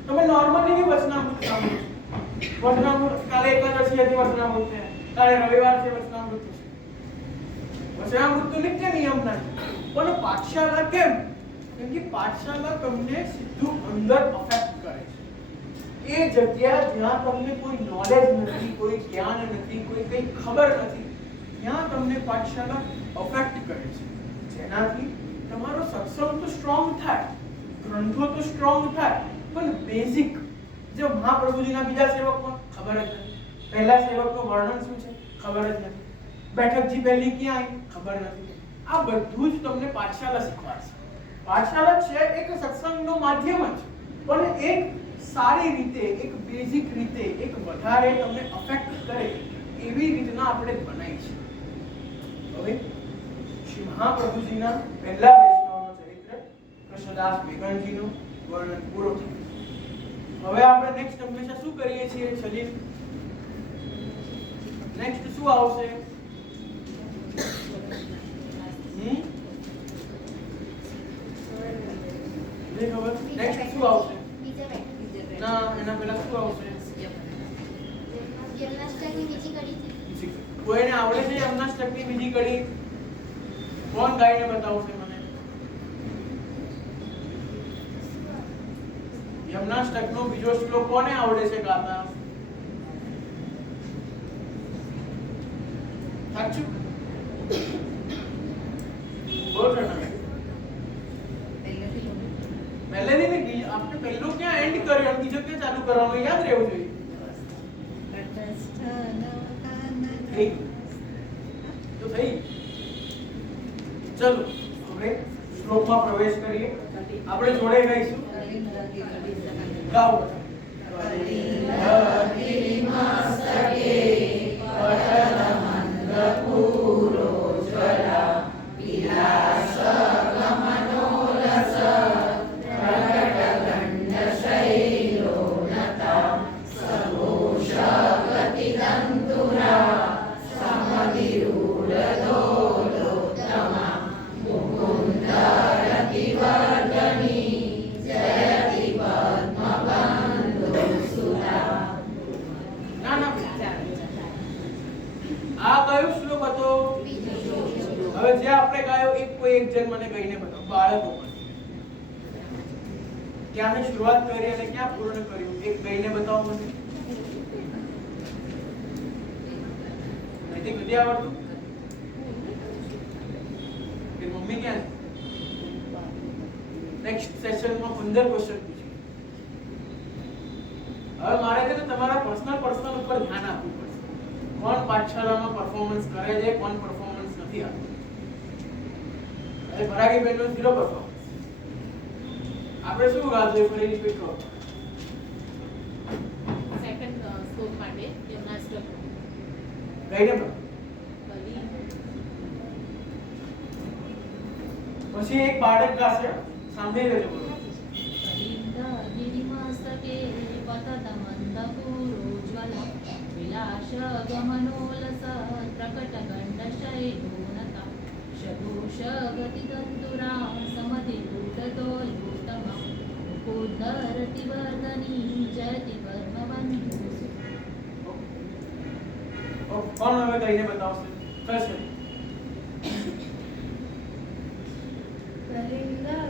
તમે નોર્મલી વચનામૃત સાંભળો છો. વચનામૃત કાલે એકાદશી હતી, વચનામૃત છે. કાલે રવિવાર છે, વચનામૃત છે. વચનામૃત તો નિત્ય નિયમ નથી. પણ પાઠશાલા કેમ? કેમ કે પાઠશાલા તમને સીધું અંદર અફેક્ટ કરે છે. એ જગ્યા જ્યાં તમને કોઈ નોલેજ નથી, કોઈ જ્ઞાન નથી, કોઈ કંઈ ખબર નથી, ત્યાં તમને પાઠશાલા અફેક્ટ કરે છે. જેનાથી તમારો સત્સંગ તો સ્ટ્રોંગ થાય, ગ્રંથો તો સ્ટ્રોંગ થાય, પણ બેઝિક જો મહાપ્રભુજીના બીજા સેવકો ખબર જ નથી, પહેલા સેવકનું વર્ણન શું છે ખબર જ નથી, બેઠકજી પહેલી ક્યાં આવી ખબર નથી. આ બધું જ તમને પાઠશાલા શીખવાડશે. પાઠશાલા છે એક સત્સંગનું માધ્યમ જ, પણ એક સારી રીતે, એક બેઝિક રીતે, એક વધારે તમને અફેક્ટ કરે એવી રીતના આપણે બનાવી છે. હવે શ્રી મહાપ્રભુજીના પહેલા વૈષ્ણવનો ચરિત્ર કૃષ્ણદાસ વેગણજીનું વર્ણન પૂરો થયું. હવે આપણે નેક્સ્ટ હંમેશા શું કરીએ છીએ સલીમ? નેક્સ્ટ શું આવશે? નેક્સ્ટ શું આવશે? ના, એના પહેલા શું આવશે? જન્માષ્ટમી બીજી કડી. કોઈને આવડે છે જન્માષ્ટમી બીજી કડી? કોણ ગાઈને બતાવશે મને? જન્માષ્ટમીનો બીજો શ્લોક કોને આવડે છે ગાતા? સાચું બોલ રણા. પહેલેથી નહીં, આપણે પહેલો ક્યાં એન્ડ કર્યો અને બીજો ક્યાં ચાલુ કરવાનો યાદ રહેવું જોઈએ. થઈ તો થઈ. ચલો હવે શ્લોકમાં પ્રવેશ કરીએ. આપણે જોડે ગાઈશું. ગાઓ ક્યાં શરૂઆત કરી અને ક્યાં પૂર્ણ કર્યું એક કહીને બતાવો મને. નથી આવડતું? મમ્મી ક્યાં? નેક્સ્ટ સેશનમાં 15 ક્વેશ્ચન પૂછીએ. હવે મારે છે તમારા પર્સનલ ઉપર ધ્યાન આપવું પડશે. કોણ પાઠશાળામાં પરફોર્મન્સ કરે છે, કોણ પરફોર્મન્સ નથી આપતું. હવે ભરાગી બેનનો 0 પરફોર્મન્સ. આપણે શું ગાજો ફરી રિપીટ કરો. સેકન્ડ સ્કોપ માટે જન્માષ્ટમી ગાઈને પછી એક બાળક ગાશે, સાંભળી લેજો. બોલો. गिरिमस्तके पततमन्दपूरोज्ज्वला विलासगमनोलस प्रकटगण्डशैलोनता शतोषगतितन्तुरा समधिरूढतोल्भूतमा मुकुन्दरतिवर्धनी जयति पद्मबन्धुषु. કોણ હવે કહીને બતાવશે? કરશે.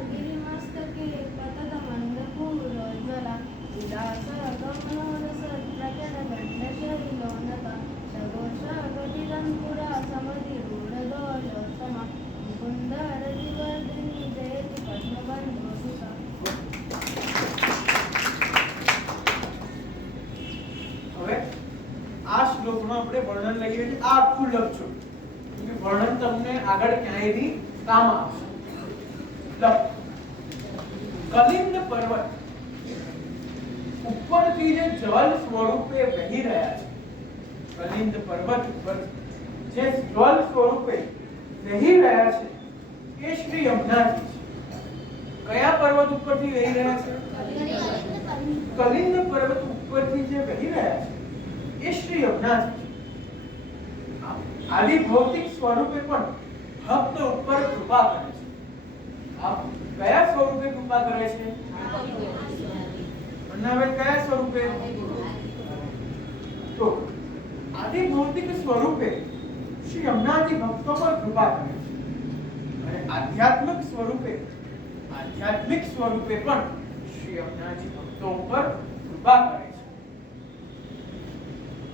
गिरिमस्तके पततमन्दपूरोज्ज्वला विलासगमनोलसत्प्रकटगण्डशैलोनता सघोषगतितन्तुरा समधिरूढदोषोत्तमा मुकुन्दरतिवर्धिनी जयति पद्मबन्धुसुता. હવે આ શ્લોકમાં આપણે વર્ણન લઈએ છીએ. આ આખું લખજો કે વર્ણન તમને આગળ ક્યાંય બી કામ આવશે. કલિંદ પર્વત ઉપરથી જે જળ સ્વરૂપે વહી રહ્યા છે, કલિંદ પર્વત ઉપર જે જળ સ્વરૂપે વહી રહ્યા છે એ શ્રી યમુનાજી છે. કયા પર્વત ઉપરથી વહી રહ્યા છે? કલિંદ પર્વત ઉપરથી જે વહી રહ્યા છે એ શ્રી યમુનાજી છે. આદિ ભૌતિક સ્વરૂપે પણ ભક્ત ઉપર કૃપા કરે છે. આપ કયા સ્વરૂપે કૃપા કરે છે? અન્નાબેન કયા સ્વરૂપે? તો આદિ ભૌતિક સ્વરૂપે શ્રી યમુનાજી ભક્તો પર કૃપા કરે છે અને આધ્યાત્મિક સ્વરૂપે પણ શ્રી યમુનાજી ભક્તો ઉપર કૃપા કરે છે.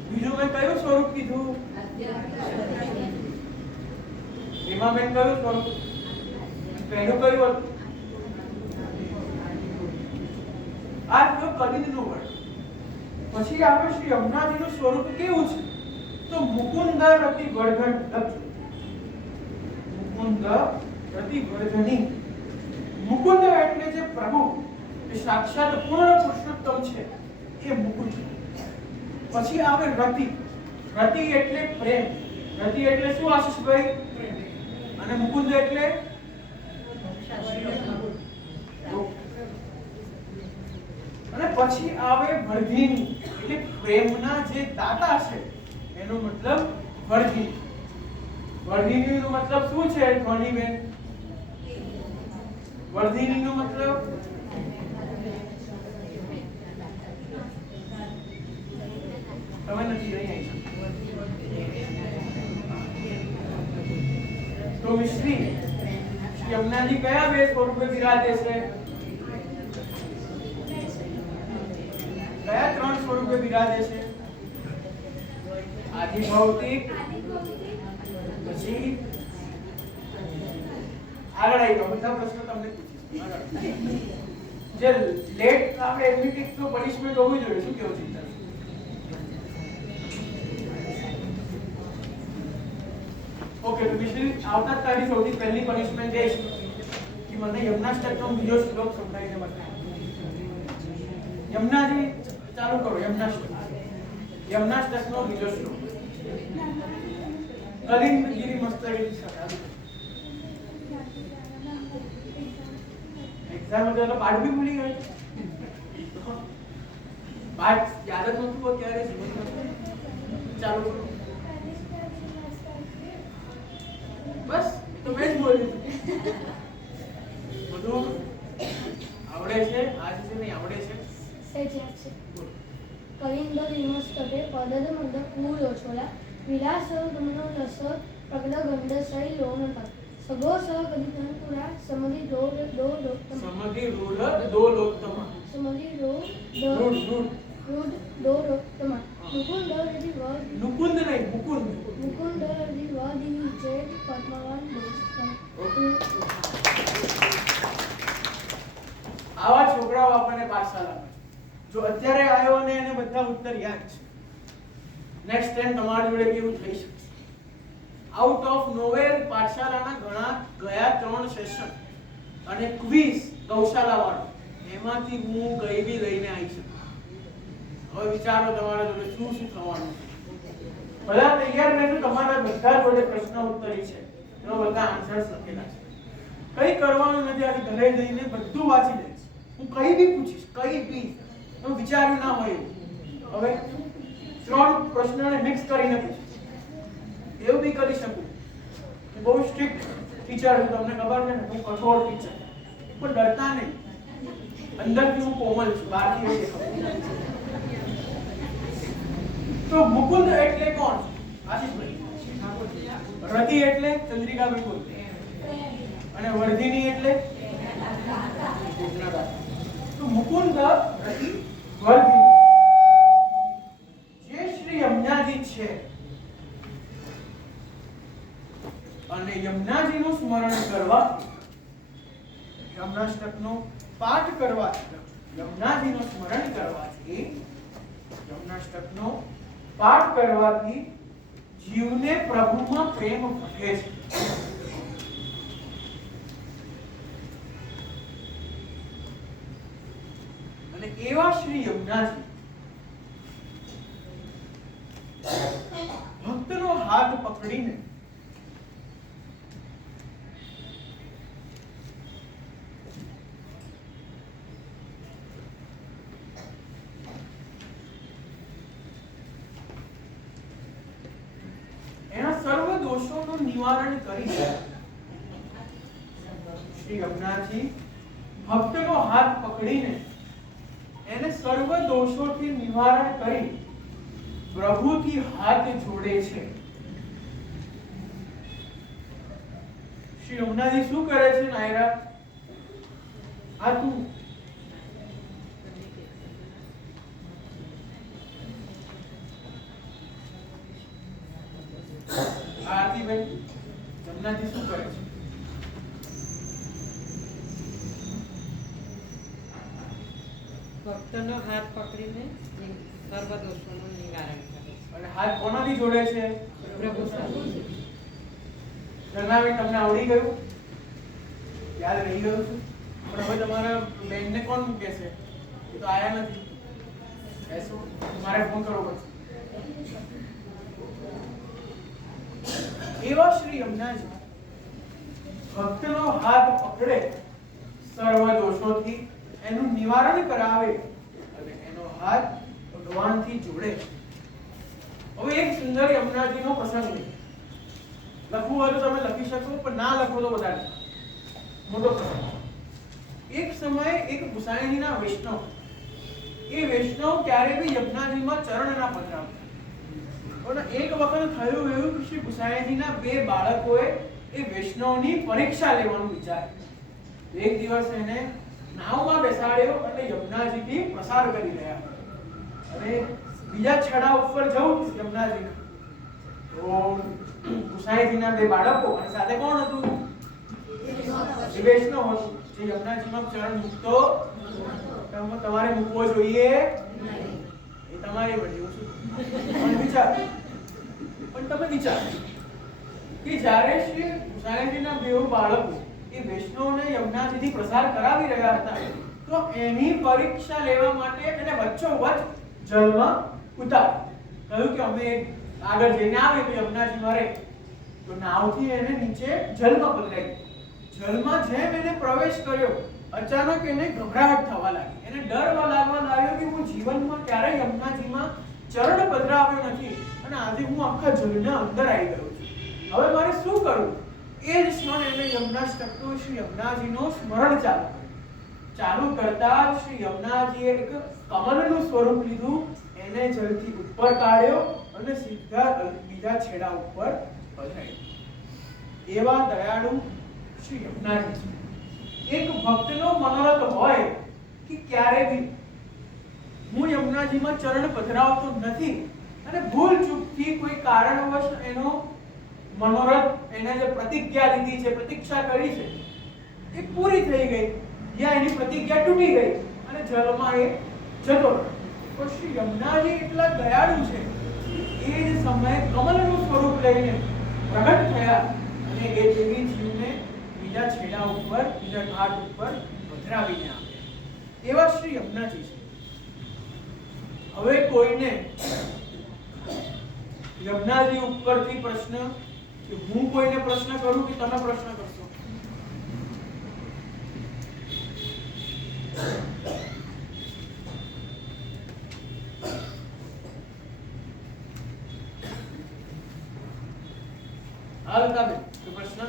બીજું મેં કયું સ્વરૂપ કીધું? એમાં મેં કયું સ્વરૂપ? પહેલું કયું હતું? આ જો કલિંદનું વર્ણન. પછી આપણે શ્રી યમુનાજીનું સ્વરૂપ કેવું છે? તો મુકુંદ રતિ વર્ધન લખ્યું. મુકુંદ રતિ વર્ધની. મુકુંદ એટલે જે પ્રભુ, એ સાક્ષાત પૂર્ણ પુરુષોત્તમ છે, એ મુકુંદ. પછી આવે રતિ. રતિ એટલે પ્રેમ. રતિ એટલે શું આશીષભાઈ? અને મુકુંદ એટલે અને પછી આવે વર્ધિની એટલે પ્રેમના જે દાતા છે એનો મતલબ વર્ધિની. વર્ધિનીનો મતલબ શું છે ધ્વનિબેન? વર્ધિનીનો મતલબ તમે નથી રહી તો મિશ્રી શ્રી યમુનાજી કયા બે સ્વરૂપે બિરાજે છે? કયા ત્રણ સ્વરૂપે બિરાજે છે? આદિ ભૌતિક, પછી આગળ આવી ગયો. બધા પ્રશ્નો તમને પૂછીશ. જે લેટ આવે એની કંઈક તો પનિશમેન્ટ હોવી જોઈએ. શું કેવું ચિંતા? ઓકે, તો મિશ્રી આવતા તારી સૌથી પહેલી પનિશમેન્ટ એ છે કે મને યમનાષ્ટકનો બીજો શ્લોક સંભળાવીને બતાવો. યમુનાજી ચાલુ કરો. યમનાષ્ટકનો બીજો શ્લોક કલિંગગીરી મસ્તકેથી સાથે એક્ઝામ હતો તો પાઠ બી ભૂલી ગયો. પાઠ યાદ જ નહોતું હોય ત્યારે ચાલુ કરો. બસ તો મેં જ બોલ્યું બધું આવડે છે. આજ છે નહીં આવડે છે. કલિંગગીરી મસ્તકે પદદ મંદ કુલો છોલા વિલાસ ગમનો લસ પ્રગડ ગંડ સೈ લોન પર સગો સ કદિતંતુરા સમધિ રોડ દો લોક્તમ સમધિ રૂઢ દો લોક્તમ સમધિ રોડ રૂઢ દો લોક્તમ મુકુંદ રતિ વદ નુકુંદ નહીં મુકુંદ મુકુંદ રતિ વદિની જેટ પદ્મવાન દોસ્તમ. આવા છોકરાઓ આપણને પાઠશાળામાં જો અત્યારે આવ્યો અને એને બધા ઉત્તર યાદ છે, નેક્સ્ટ ટાઈમ તમારી જોડે કેવું થઈ શકે. આઉટ ઓફ નોવેર પાઠશાળાના ઘણા ગયા 3 સેશન અને ક્વિઝ ગૌશાળા વાળો એમાંથી હું કઈ બી લઈને આવી શકું. હવે વિચારો તમારા જોડે શું શું થવાનું છે. બધા તૈયાર રહેજો. તમારા બધા જોડે પ્રશ્ન ઉત્તરી છે, એનો બધા આન્સર્સ લખેલા છે. કઈ કરવાનું નથી. આ ઘરે જઈને બધું વાંચી લઈશ. હું કઈ બી પૂછીશ, કઈ બી તો વિચાર્યું ના હોય. હવે 3 પ્રશ્નોને મિક્સ કરીને પૂછીશ. એવું બી કરી શકું. બહુ સ્ટ્રિક્ટ ટીચર છું, તમને ખબર છે ને. હું કઠોર ટીચર, પણ ડરતા નહીં. અંદરથી હું કોમલ છું, બહારથી એ ખબર. તો મુકુંદ એટલે કોણ? આશીષભાઈ. રતિ એટલે ચંદ્રિકા બિલકુલ. અને વર્ધિની એટલે તો મુકુંદ, રતિ, વર્ધિની જે શ્રી યમુનાજી છે અને યમુનાજીનું સ્મરણ કરવા, યમનાષ્ટકનો પાઠ કરવાથી, યમુનાજીનું સ્મરણ કરવાથી, યમનાષ્ટકનો પાઠ કરવાથી જીવને પ્રભુમાં પ્રેમ વધે છે. અને એવા શ્રી યમુનાજી ભક્તનો હાથ પકડીને એના સર્વ દોષોનું નિવારણ કરી શ્રી યમુનાજી ભક્તનો હાથ પકડીને એને સર્વ દોષોથી નિવારણ કરી પ્રભુથી હાથ જોડે છે. શ્રી યમુનાજી શું કરે છે નાયરા? આ તું આરતીબેન, યમુનાજી શું કરે છે? ભક્તનો હાથ પકડીને સર્વ દોષોનું નિવારણ કરે છે. અને હાથ કોનાથી જોડે છે? પ્રભુ સાથે. જણાવી તમને આવડી ગયું? યાદ રહી ગયું છે? પણ હવે તમારા બેનને કોણ મૂકે છે? એ તો આયા નથી. એસો મારે ફોન કરવો પડશે. એવા શ્રી યમુનાજી ભક્તનો હાથ પકડે, સર્વ દોષોથી એનું નિવારણ કરાવે અને એનો હાથ ભગવાનથી જોડે. હવે એક સુંદર યમુનાજીનો પ્રસંગ છે. લખવું હોય તો તમે લખી શકો, પણ ના લખો તો વધારે મોટો પ્રસંગ. એક સમયે એક ગુસાઈજીના વૈષ્ણવ, એ વૈષ્ણવ ક્યારે બી યમુનાજીમાં ચરણ ના પધરાવતા. પણ એક વખત થયું એવું કે શ્રી ગુસાઈજીના બે બાળકોએ એ વૈષ્ણવની પરીક્ષા લેવાનું વિચાર્યું. એક દિવસ એને નાવમાં બેસાડ્યો અને યમુનાજીથી પ્રસાર કરી રહ્યા અને બીજા છેડા ઉપર જવું યમુનાજીના. તો ગુસાઈજીના બે બાળકો અને સાથે કોણ હતું? એ વૈષ્ણવ હતું જે યમુનાજીમાં ચરણ મૂકતો. તમારે મૂકવો જોઈએ એ તમારી વળી પણ વિચાર. પણ તમે વિચાર કે જ્યારે શ્રી ગુસાઈજીના બે બાળકો એ વૈષ્ણવને યમુનાજીથી પ્રસાર કરાવી રહ્યા હતા, તો એની પરીક્ષા લેવા માટે એને વચ્ચોવચ જળમાં ઉતાર્યો. કહ્યું કે અમે આગળ જઈને આવે તો યમુનાજીમાં રહે. તો નાવથી એને નીચે જળમાં પધરાવી. જળમાં જેમ એને પ્રવેશ કર્યો, અચાનક એને ગભરાહટ થવા લાગી. એને ડર લાગવા લાગ્યો કે હું જીવનમાં ક્યારેય યમુનાજીમાં ચરણ પધરાવ્યો નથી અને આજે હું આખા જળના અંદર આવી ગયો છું. હવે મારે શું કરવું? એ જ ક્ષણ એને યમુનાષ્ટકનો શ્રી યમુનાજીનો સ્મરણ ચાલુ કરતા શ્રી યમુનાજીએ એક કમળનું સ્વરૂપ લીધું, એને જળથી ઉપર કાઢ્યો અને સીધા બીજા છેડા ઉપર પધરાવ્યો. એવા દયાળુ શ્રી યમુનાજી. એક ભક્તનો મનોરથ હોય કે ક્યારે બી હું યમુનાજીમાં ચરણ પધરાવતો નથી અને ભૂલ ચૂકથી કોઈ કારણવશ એનો મનોરથ, એને જે પ્રતિજ્ઞા લીધી છે, પ્રતીક્ષા કરી છે, એ પૂરી થઈ ગઈ, યા એની પ્રતિજ્ઞા તૂટી ગઈ અને જળમાં એ જતો રહ્યો. પણ શ્રી યમુનાજી એટલા દયાળુ છે, એ જ સમયે કમલનું સ્વરૂપ લઈને પ્રગટ થયા અને એ દેવી જીવને બીજા છેડા ઉપર, બીજા ઘાટ ઉપર પધરાવીને આવ્યા. એવા શ્રી યમુનાજી છે. હવે કોઈને યમુનાજી ઉપરથી પ્રશ્ન, કે હું કોઈને પ્રશ્ન કરું કે તમે પ્રશ્ન કરશો? હાલ તમે કોઈ પ્રશ્ન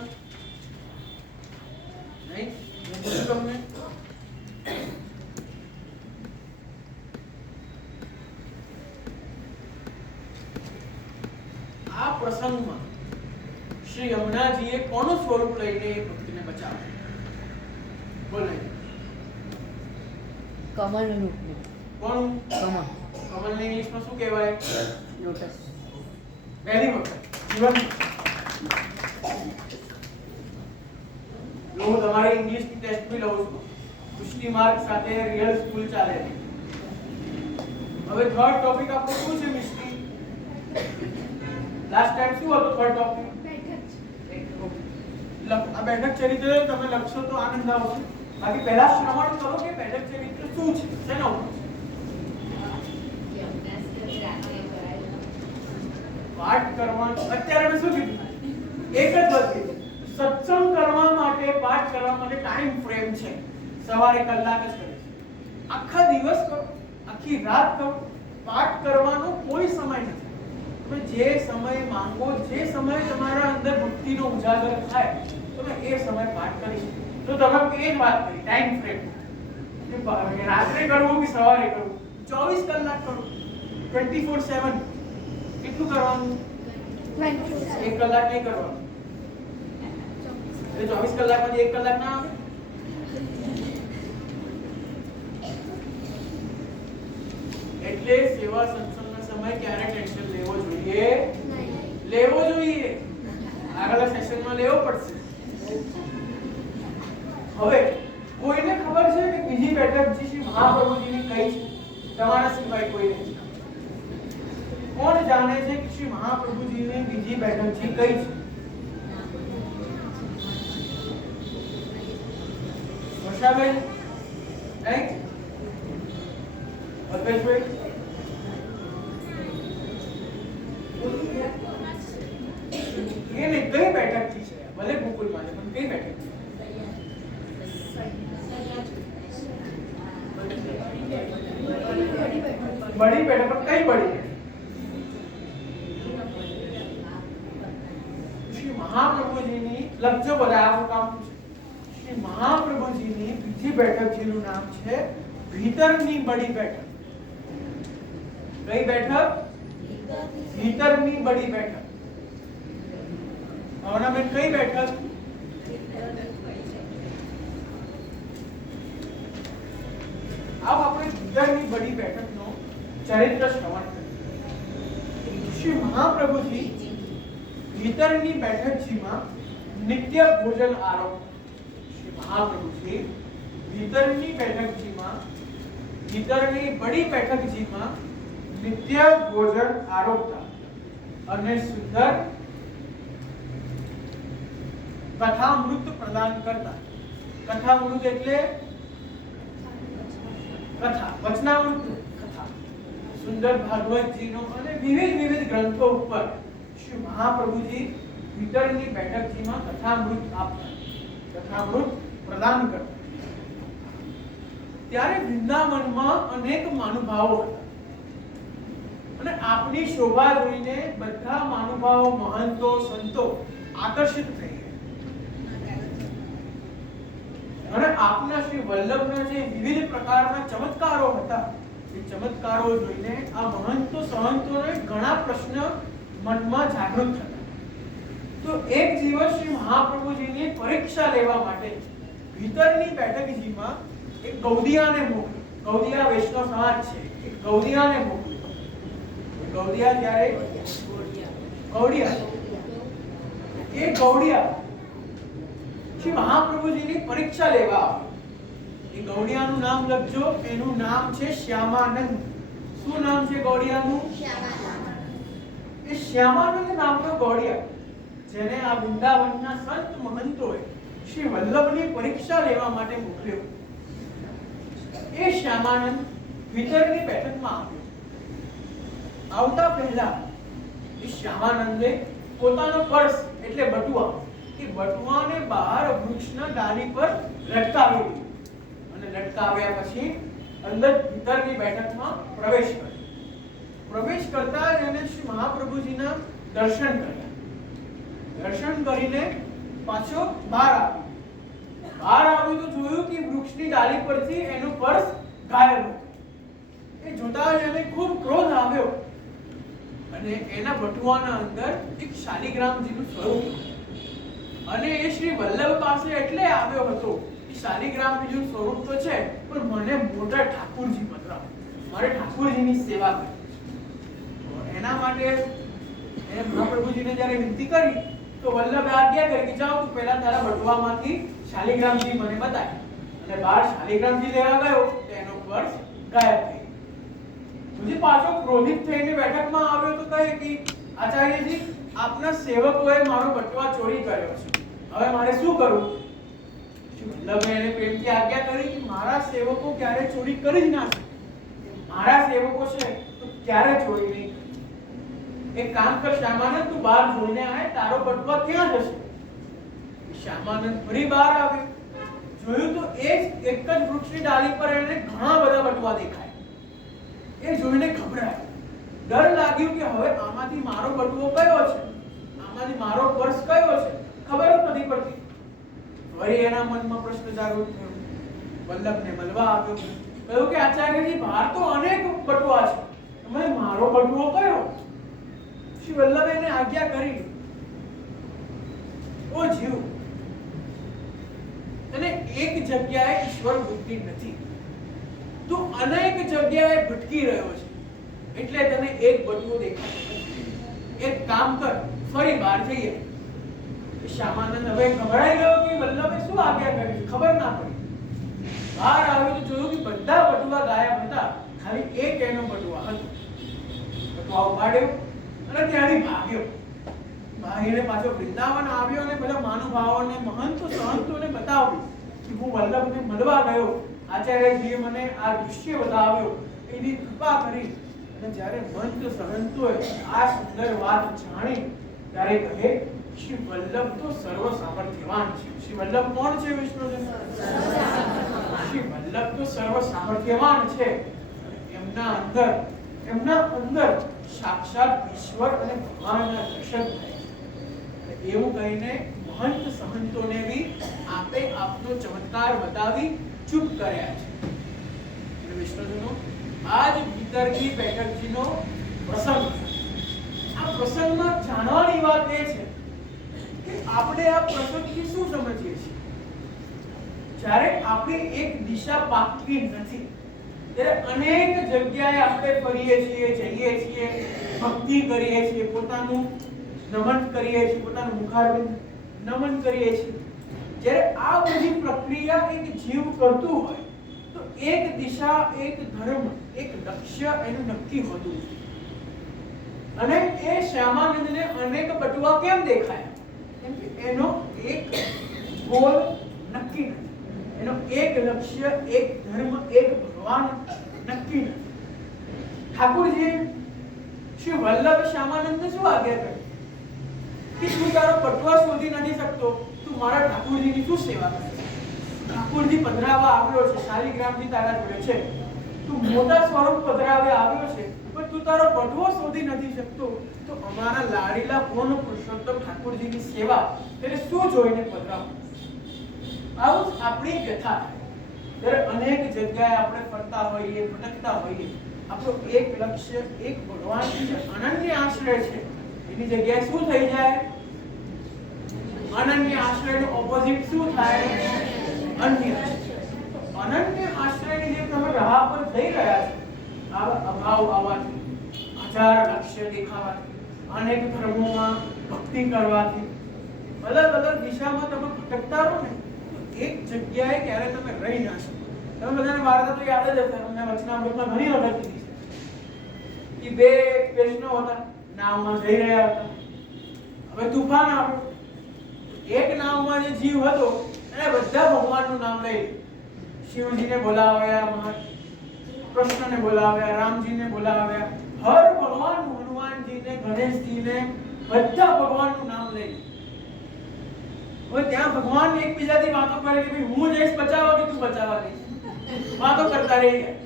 નહીં? હું પૂછું તમને. આ પ્રસંગમાં શ્રી યમુનાજીએ કોનું સ્વરૂપ લઈને એ ભક્તિને બચાવ્યું? બોલે. કમળનું રૂપ. કોનું? કમળ. કમલને ઇંગ્લિશમાં શું કહેવાય? લોટસ. Very good. જીવન હું તમારી ઇંગ્લિશની ટેસ્ટ બી લઉં છું. પુષ્ટિ માર્ક સાથે રિયલ સ્કૂલ ચાલે છે. હવે થર્ડ ટોપિક આપણો શું છે મિસ્ટી? લાસ્ટ ટાઈમ શું હતો થર્ડ ટોપિક? આ બેઠક ચરિત્ર તમે લખશો તો આનંદ આવશે. બાકી પહેલા શ્રવણ કરો કે બેઠક ચરિત્ર શું છે, શેના ઉપર? પાઠ કરવાનું. અત્યારે મેં શું કીધું? એક જ વાત કીધી. સત્સંગ કરવા માટે, પાઠ કરવા માટે ટાઈમ ફ્રેમ છે. સવારે કલાક જ કરે છે, આખા દિવસ કરો, આખી રાત કરો. પાઠ કરવાનો કોઈ સમય નથી. તમે જે સમય માંગો, જે સમય તમારા અંદર ભક્તિનો ઉજાગર થાય, તમે એ સમય પાઠ કરી શકો. તો તમે એ જ વાત કરી ટાઈમ ફ્રેમ, કે રાત્રે કરવું કે સવારે કરવું, 24 કલાક કરવું, 24/7. કેટલું કરવાનું? 1 કલાક નહીં કરવાનું. એટલે 24 કલાકમાંથી 1 કલાક ના આવે. એટલે સેવા સત્સંગનો સમય ક્યારે ટેન્શન લેવો જોઈએ? લેવો જોઈએ. આગળના સેશનમાં લેવો પડશે. હવે કોઈને ખબર છે કે બીજી બેઠક શ્રી મહાપ્રભુજીની કઈ છે? તમારા સિવાય કોઈને કોણ જાણે છે કે શ્રી મહાપ્રભુજીની બીજી બેઠક છે કઈ છે? વર્ષાબેન? રાઈટ? અલ્પેશભાઈ? એ નહીં, બડી બેઠક પર કઈ બડી બેઠક? શ્રી મહાપ્રભુજીની લખજો બધા આવું કામ છે. શ્રી મહાપ્રભુજીની બીજી બેઠકજીનું નામ છે ભીતરની બડી બેઠક. કઈ બેઠક? ભીતરની બડી બેઠક. ભાવનાબેન કઈ બેઠક? अब આપણે ભીતરની બડી બેઠકનો ચરિત્ર શ્રવણ કરીએ. શ્રી મહાપ્રભુજી ભીતરની બેઠકજીમાં નિત્ય ભોજન આરોપ. શ્રી મહાપ્રભુજી ભીતરની બેઠકજીમાં ભીતરની બડી બેઠકજીમાં નિત્ય ભોજન આરોપતા અને સુંદર કથામૃત પ્રદાન કરતા. કથામૃત એટલે કથા, વચનામૃત કથા, સુંદર ભાગવતજીનો અને વિવિધ ગ્રંથો ઉપર શ્રી મહાપ્રભુજી ભીતરની બેઠકજીમાં કથામૃત આપતા, કથામૃત પ્રદાન કરતા. ત્યારે વૃંદાવનમાં અનેક મહાનુભાવો હતા અને આપની શોભા જોઈને બધા મહાનુભાવો, મહંતો, સંતો આકર્ષિત થઈ ગયા અને આપના શ્રી વલ્લભના જે વિવિધ પ્રકારના ચમત્કારો હતા એ ચમત્કારો જોઈને આ મહંતો સંહંતોને ઘણા પ્રશ્ન મનમાં જાગૃત થતા. તો એક દિવસ શ્રી મહાપ્રભુજીની પરીક્ષા લેવા માટે ભીતરની બેઠકજીમાં એક ગૌડિયાને મોકલી. ગૌડિયા વૈષ્ણવ સમાજ છે. એક ગૌડિયાને મોકલી. ગૌડિયા ત્યારે ગૌડિયા એ ગૌડિયા શ્રી મહાપ્રભુજીની પરીક્ષા લેવા આવ્યો. એ ગૌડિયાનું નામ લખજો. એનું નામ છે શ્યામાનંદ. શું નામ છે ગૌડિયાનું? શ્યામાનંદ. એ શ્યામાનંદ નામનો ગૌડિયા જેને આ વૃંદાવનના સંત મહંતોએ શ્રી વલ્લભની પરીક્ષા લેવા માટે મોકલ્યો. એ શ્યામાનંદ ભીતરની બેઠકમાં આવ્યો. આવતા પહેલા એ શ્યામાનંદે પોતાનો પર્સ એટલે બટુઆ, એ બટુઆને બહાર વૃક્ષના ડાળી પર લટકાવી દીધું અને લટકાવ્યા પછી અંદર ભીતરની બેઠકમાં પ્રવેશ કર્યો. પ્રવેશ કરતા જ એને શ્રી મહાપ્રભુજીના દર્શન કર્યા. દર્શન કરીને પાછો બહાર આવ્યો. બહાર આવ્યું તો જોયું કે વૃક્ષની ડાળી પરથી એનો પર્સ ગાયબ હતો. એ જોતા જ એને ખૂબ ક્રોધ આવ્યો અને એના બટુઆના અંદર એક શાલિગ્રામજીનું સ્વરૂપ અને એ શ્રી વલ્લભ પાસે એટલે આવ્યો હતો કે શાલિગ્રામજીનું સ્વરૂપ તો છે પણ મને મોટા ઠાકુરજી બતાવો, મારે ઠાકુરજીની સેવા કરવી છે. એના માટે એ મહાપ્રભુજીને જ્યારે વિનંતી કરી તો વલ્લભે આજ્ઞા કરી કે જાઓ તું પહેલા તારા બટુઆમાંથી શાલિગ્રામજી મને બતાય. અને બહાર શાલિગ્રામજી લેવા ગયો તો એનો પર્સ ગાયબ થઈ ગયો. પછી પાછો ક્રોધિત થઈને બેઠકમાં આવ્યો તો કહે કે આચાર્યજી આપના સેવકોએ મારો બટુઆ ચોરી કર્યો છે, હવે મારે શું કરવું? વલ્લભે એને પ્રેમથી આજ્ઞા કરી કે મારા સેવકો ક્યારે ચોરી કરી જ ના શકે. મારા સેવકો છે તો ક્યારે ચોરી નહીં કરે. એક કામ કર શ્યામાનંદ, તું બહાર જોઈને આય, તારો બટુઆ ક્યાં જશે? શ્યામાનંદ ફરી બહાર આવ્યો. જોયું તો એ જ એક જ વૃક્ષની ડાળી પર એને ઘણા બધા બટુઆ દેખાય. એ જોઈને ગભરાયો. ડર લાગ્યો કે હવે આમાંથી મારો બટુઓ કયો છે, આમાંથી મારો પર્સ કયો છે, ખબર જ નથી પડતી. વળી એના મનમાં પ્રશ્ન જાગૃત થયો. વલ્લભને મળવા આવ્યો. કહ્યું કે આચાર્યજી બહાર તો અનેક બટુઆ છે, તમે મારો બટુઓ કયો? શ્રી વલ્લભે એને આજ્ઞા કરી, ઓ જીવ, તને એક જગ્યાએ ઈશ્વર બુદ્ધિ નથી, તું અનેક જગ્યાએ ભટકી રહ્યો છે એટલે તને એક બટુઓ દેખાતો નથી. એક કામ કર, ફરી બહાર જઈએ. શ્યામાનંદ હવે ગભરાઈ ગયો કે વલ્લભે શું આજ્ઞા કરી, ખબર ના પડી. બહાર આવ્યું તો જોયું કે બધા બટુઆ ગાયબ હતા, ખાલી એક એનો બટુઆ હતો. બટુઆ ઉપાડ્યો અને ત્યાંથી ભાગ્યો. ભાગીને પાછો વૃંદાવન આવ્યો અને બધા મહાનુભાવોને, મહંતો સંહંતોને બતાવ્યું કે હું વલ્લભને મળવા ગયો, આચાર્યજીએ મને આ દૃશ્ય બતાવ્યો, એની કૃપા કરી. અને જ્યારે મંત સંહંતોએ આ સુંદર વાત જાણી ત્યારે કહે, શ્રી વલ્લભ તો સર્વ સામર્થ્યવાન છે. શ્રી વલ્લભ કોણ છે વિષ્ણુજી? શ્રી વલ્લભ તો સર્વ સામર્થ્યવાન છે. એમના અંદર એમના અંદર સાક્ષાત ઈશ્વર અને ભગવાનના દર્શન થાય છે. એવું કહીને મહંત સંહંતોને બી આપે આપનો ચમત્કાર બતાવી ચૂપ કર્યા છે. વિષ્ણુજીનો આજ ભીતરથી બેઠકજીનો પ્રસંગ. આ પ્રસંગમાં જાણવાની વાત એ છે કે આપણે આ પ્રસંગથી શું સમજીએ છીએ. જ્યારે આપણી એક દિશા પાકી નથી ત્યારે અનેક જગ્યાએ આપણે ફરીએ છીએ, જઈએ છીએ, ભક્તિ કરીએ છીએ, પોતાનું નમન કરીએ છીએ, પોતાનું મુખારવિંદ નમન કરીએ છીએ. જ્યારે આ બધી પ્રક્રિયા એક જીવ કરતું હોય તો એક દિશા, એક ધર્મ, એક લક્ષ્ય એનું નક્કી હોતું. અને એ શ્યામાનંદને અનેક બટુઆ કેમ દેખાયા? કેમ કે એનો એક ગોલ નક્કી નથી, એનો એક લક્ષ્ય, એક ધર્મ, એક ભગવાન નક્કી નથી. ઠાકોરજી શ્રી વલ્લભ શ્યામાનંદને શું આજ્ઞા કરી કે તું તારો બટુઆ શોધી નથી શકતો, તું મારા ઠાકોરજીની શું સેવા કરે? ઠાકોરજી પધરાવા આવ્યો છે, શાલિગ્રામજી તારા જોડે છે, તું મોટા સ્વરૂપ પધરાવે આવ્યો છે, પણ તું તારો બટવો શોધી નથી શકતો, તો અમારા લાડીલા પૂર્ણ પુરુષોત્તમ ઠાકોરજીની સેવા તેને શું જોઈને પધરાવું? આવું આપણી વ્યથા થાય. ત્યારે અનેક જગ્યાએ આપણે ફરતા હોઈએ, ભટકતા હોઈએ, આપણો એક લક્ષ્ય, એક ભગવાન જે અનન્ય આશ્રય છે એની જગ્યાએ શું થઈ જાય? અનન્ય આશ્રયનો ઓપોઝિટ શું થાય? અન્ય. અનન્ય આશ્રયની જે તમે રાહ પર જઈ રહ્યા છો, આવા અભાવ આવવાથી, હજાર લક્ષ્ય દેખાવાથી, અનેક ધર્મોમાં ભક્તિ કરવાથી, અલગ અલગ દિશામાં તમે ભટકતા રહો ને, એક જગ્યાએ ક્યારે તમે રહી ના શકો. તમે બધાને વાર્તા તો યાદ જ હશે, અમને વચનામૃતમાં ઘણી વખત કીધી છે કે બે વૈષ્ણવ હતા, નાવમાં જઈ રહ્યા હતા. હવે તુફાન આવ્યું. એક નાવમાં જે જીવ હતો એને બધા ભગવાનનું નામ લઈ લીધું. શિવજીને બોલાવ્યા, કૃષ્ણને બોલાવ્યા, રામજીને બોલાવ્યા, હર ભગવાનનું, હનુમાનજીને, ગણેશજીને, બધા ભગવાનનું નામ લઈ લીધું. હવે ત્યાં ભગવાન એકબીજાથી વાતો કરે કે ભાઈ હું જઈશ બચાવવા કે તું બચાવવા જઈશ, વાતો કરતા રહી ગયા.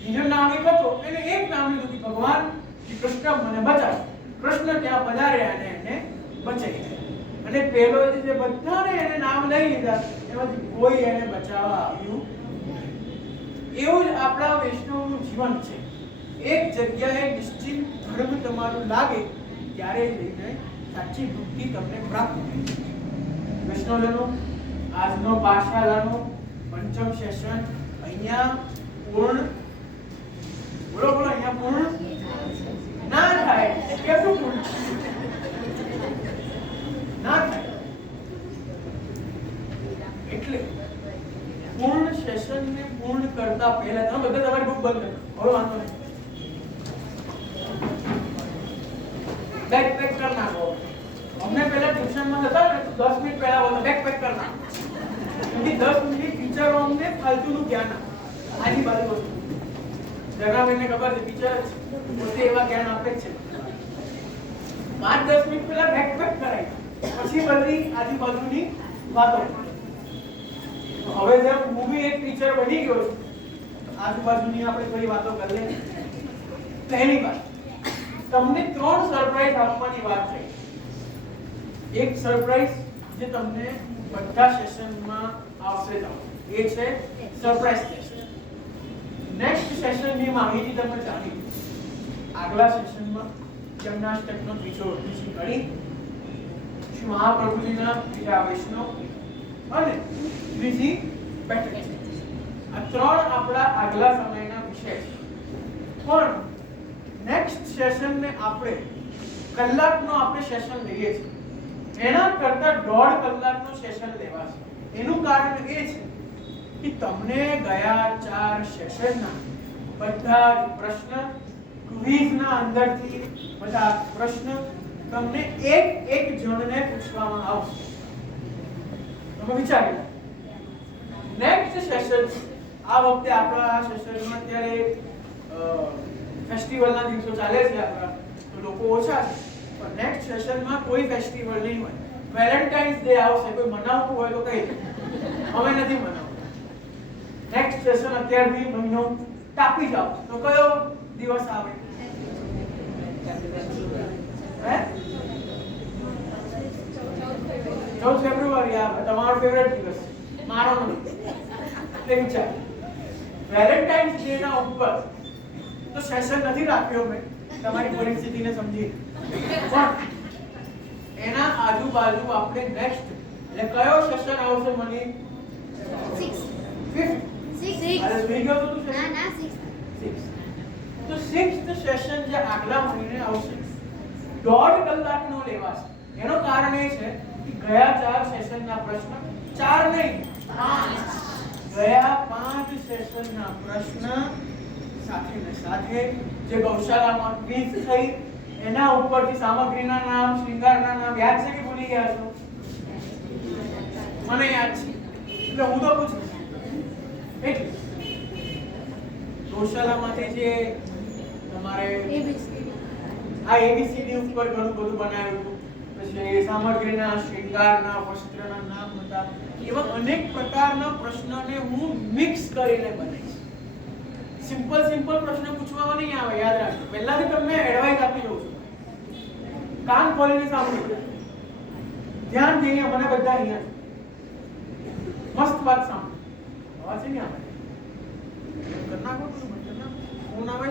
બીજો નાવિક હતો એને એક નામ લીધું કે ભગવાન શ્રી કૃષ્ણ મને બચાવ. કૃષ્ણ ત્યાં પધાર્યા અને એને બચાવી ગયા. અને પેલો જે બધાને એને નામ લઈ લીધા એમાંથી કોઈ એને બચાવવા આવ્યું. એવું જ આપણા વૈષ્ણવનું જીવન છે. એક જગ્યાએ નિશ્ચિત ધર્મ તમારું લાગે ત્યારે જઈને સાચી ભક્તિ તમને પ્રાપ્ત થાય છે. વૈષ્ણવજનો, આજનો પાઠશાલાનો પંચમ સેશન અહીંયા પૂર્ણ. બોલો બોલો, અહીંયા પૂર્ણ ના થાય. કેટલું પૂર્ણ ના થાય? એટલે પૂર્ણ સેશનને પૂર્ણ કરતા પહેલા તમે બધા તમારી બુક બંધ કરો. હવે વાંધો નહીં, બેક પેક કરી નાખો. અમને પહેલા ટ્યુશનમાં હતા ને તો 10 મિનિટ પહેલા બોલો બેક પેક કરી નાખો. કેમકે 10 મિનિટ ટીચરો અમને ફાલતુનું જ્ઞાન આપે. આજુબાજુ વસ્તુ જગાભાઈને ખબર છે, ટીચર પોતે એવા જ્ઞાન આપે જ છે. 5-10 મિનિટ પહેલા બેક પેક કરાય, પછી બધી આજુબાજુની વાતો. હવે જેમ હું બી એક ટીચર બની ગયો છું, આજુબાજુની આપણે થોડી વાતો કરી લઈએ. પહેલી વાત, તમને 3 સરપ્રાઈઝ આપવાની વાત થઈ. એક સરપ્રાઈઝ જે તમને બધા સેશનમાં આવશે જ આવશે, એ છે સરપ્રાઈઝ સેશન. નેક્સ્ટ સેશનની માહિતી તમે જાણી. આગલા સેશનમાં જન્માષ્ટકનો બીજી કડી, શ્રી મહાપ્રભુજીના બીજા વૈષ્ણવ અને ત્રીજી બેઠક. આ 3 આપણા આગલા સમયના વિષય છે. પણ નેક્સ્ટ સેશનને આપણે કલાકનો આપણે સેશન લઈએ છીએ, એના કરતા 1.5 કલાકનો સેશન લેવાશે. એનું કારણ એ છે કે તમને ગયા 4 સેશનના બધા જ પ્રશ્ન, ક્વિઝના અંદરથી બધા પ્રશ્ન તમને એક જણને પૂછવામાં આવશે. તમે વિચારી લો. નેક્સ્ટ સેશન, આ વખતે આપણા સેશનમાં અત્યારે ફેસ્ટિવલના દિવસો ચાલે છે આપણા, તો લોકો ઓછા છે. પણ નેક્સ્ટ સેશનમાં કોઈ ફેસ્ટિવલ નહીં હોય. વેલેન્ટાઇન્સ ડે આવશે, કોઈ મનાવતું હોય તો કહી દે, અમે નથી મનાવતા. નેક્સ્ટ સેશન અત્યારથી મહિનો તાપી જાવ તો કયો દિવસ આવે? હે? 14 ફેબ્રુઆરી આવે. તમારો ફેવરેટ દિવસ, મારો નથી. એટલે વિચાર, વેલેન્ટાઇન્સ ડે ના ઉપર તો સેશન નથી રાખ્યો મેં, તમારી પરિસ્થિતિને સમજી, પણ એના આજુબાજુ આપણે નેક્સ્ટ એટલે કયો સેશન આવશે મને? 5th. અરે સુઈ ગયો તો તું session? 6th. તો 6th સેશન જે આગલા મહિને આવશે 1.5 કલાકનો લેવાશે. એનો કારણ એ છે કે ગયા 4 સેશનના પ્રશ્ન, 4 નહીં 5, ગયા 5 સેશનના પ્રશ્ન સાથે ને સાથે જે ગૌશાળામાં ક્વિઝ થઈ એના ઉપરથી સામગ્રીના નામ, શૃંગારના નામ યાદ છે કે ભૂલી ગયા છો? મને યાદ છે એટલે હું તો પૂછું. એટલે ગૌશાળામાંથી જે તમારે આ એબીસીડી ઉપર ઘણું બધું બનાવ્યું હતું, પછી સામગ્રીના, શૃંગારના, વસ્ત્રના નામ હતા, એવા અનેક પ્રકારના પ્રશ્નને હું મિક્સ કરીને બનાવીશ. સિમ્પલ પ્રશ્ન પૂછવામાં નહીં આવે, યાદ રાખજો. પહેલાથી તમને એડવાઇસ આપી દઉં છું, કાન ખોલીને સાંભળો, ધ્યાન દઈને મને બધા અહીંયા મસ્ત વાત સાંભળો. અવાજ છે ને આવે? કરના કો ફોન આવે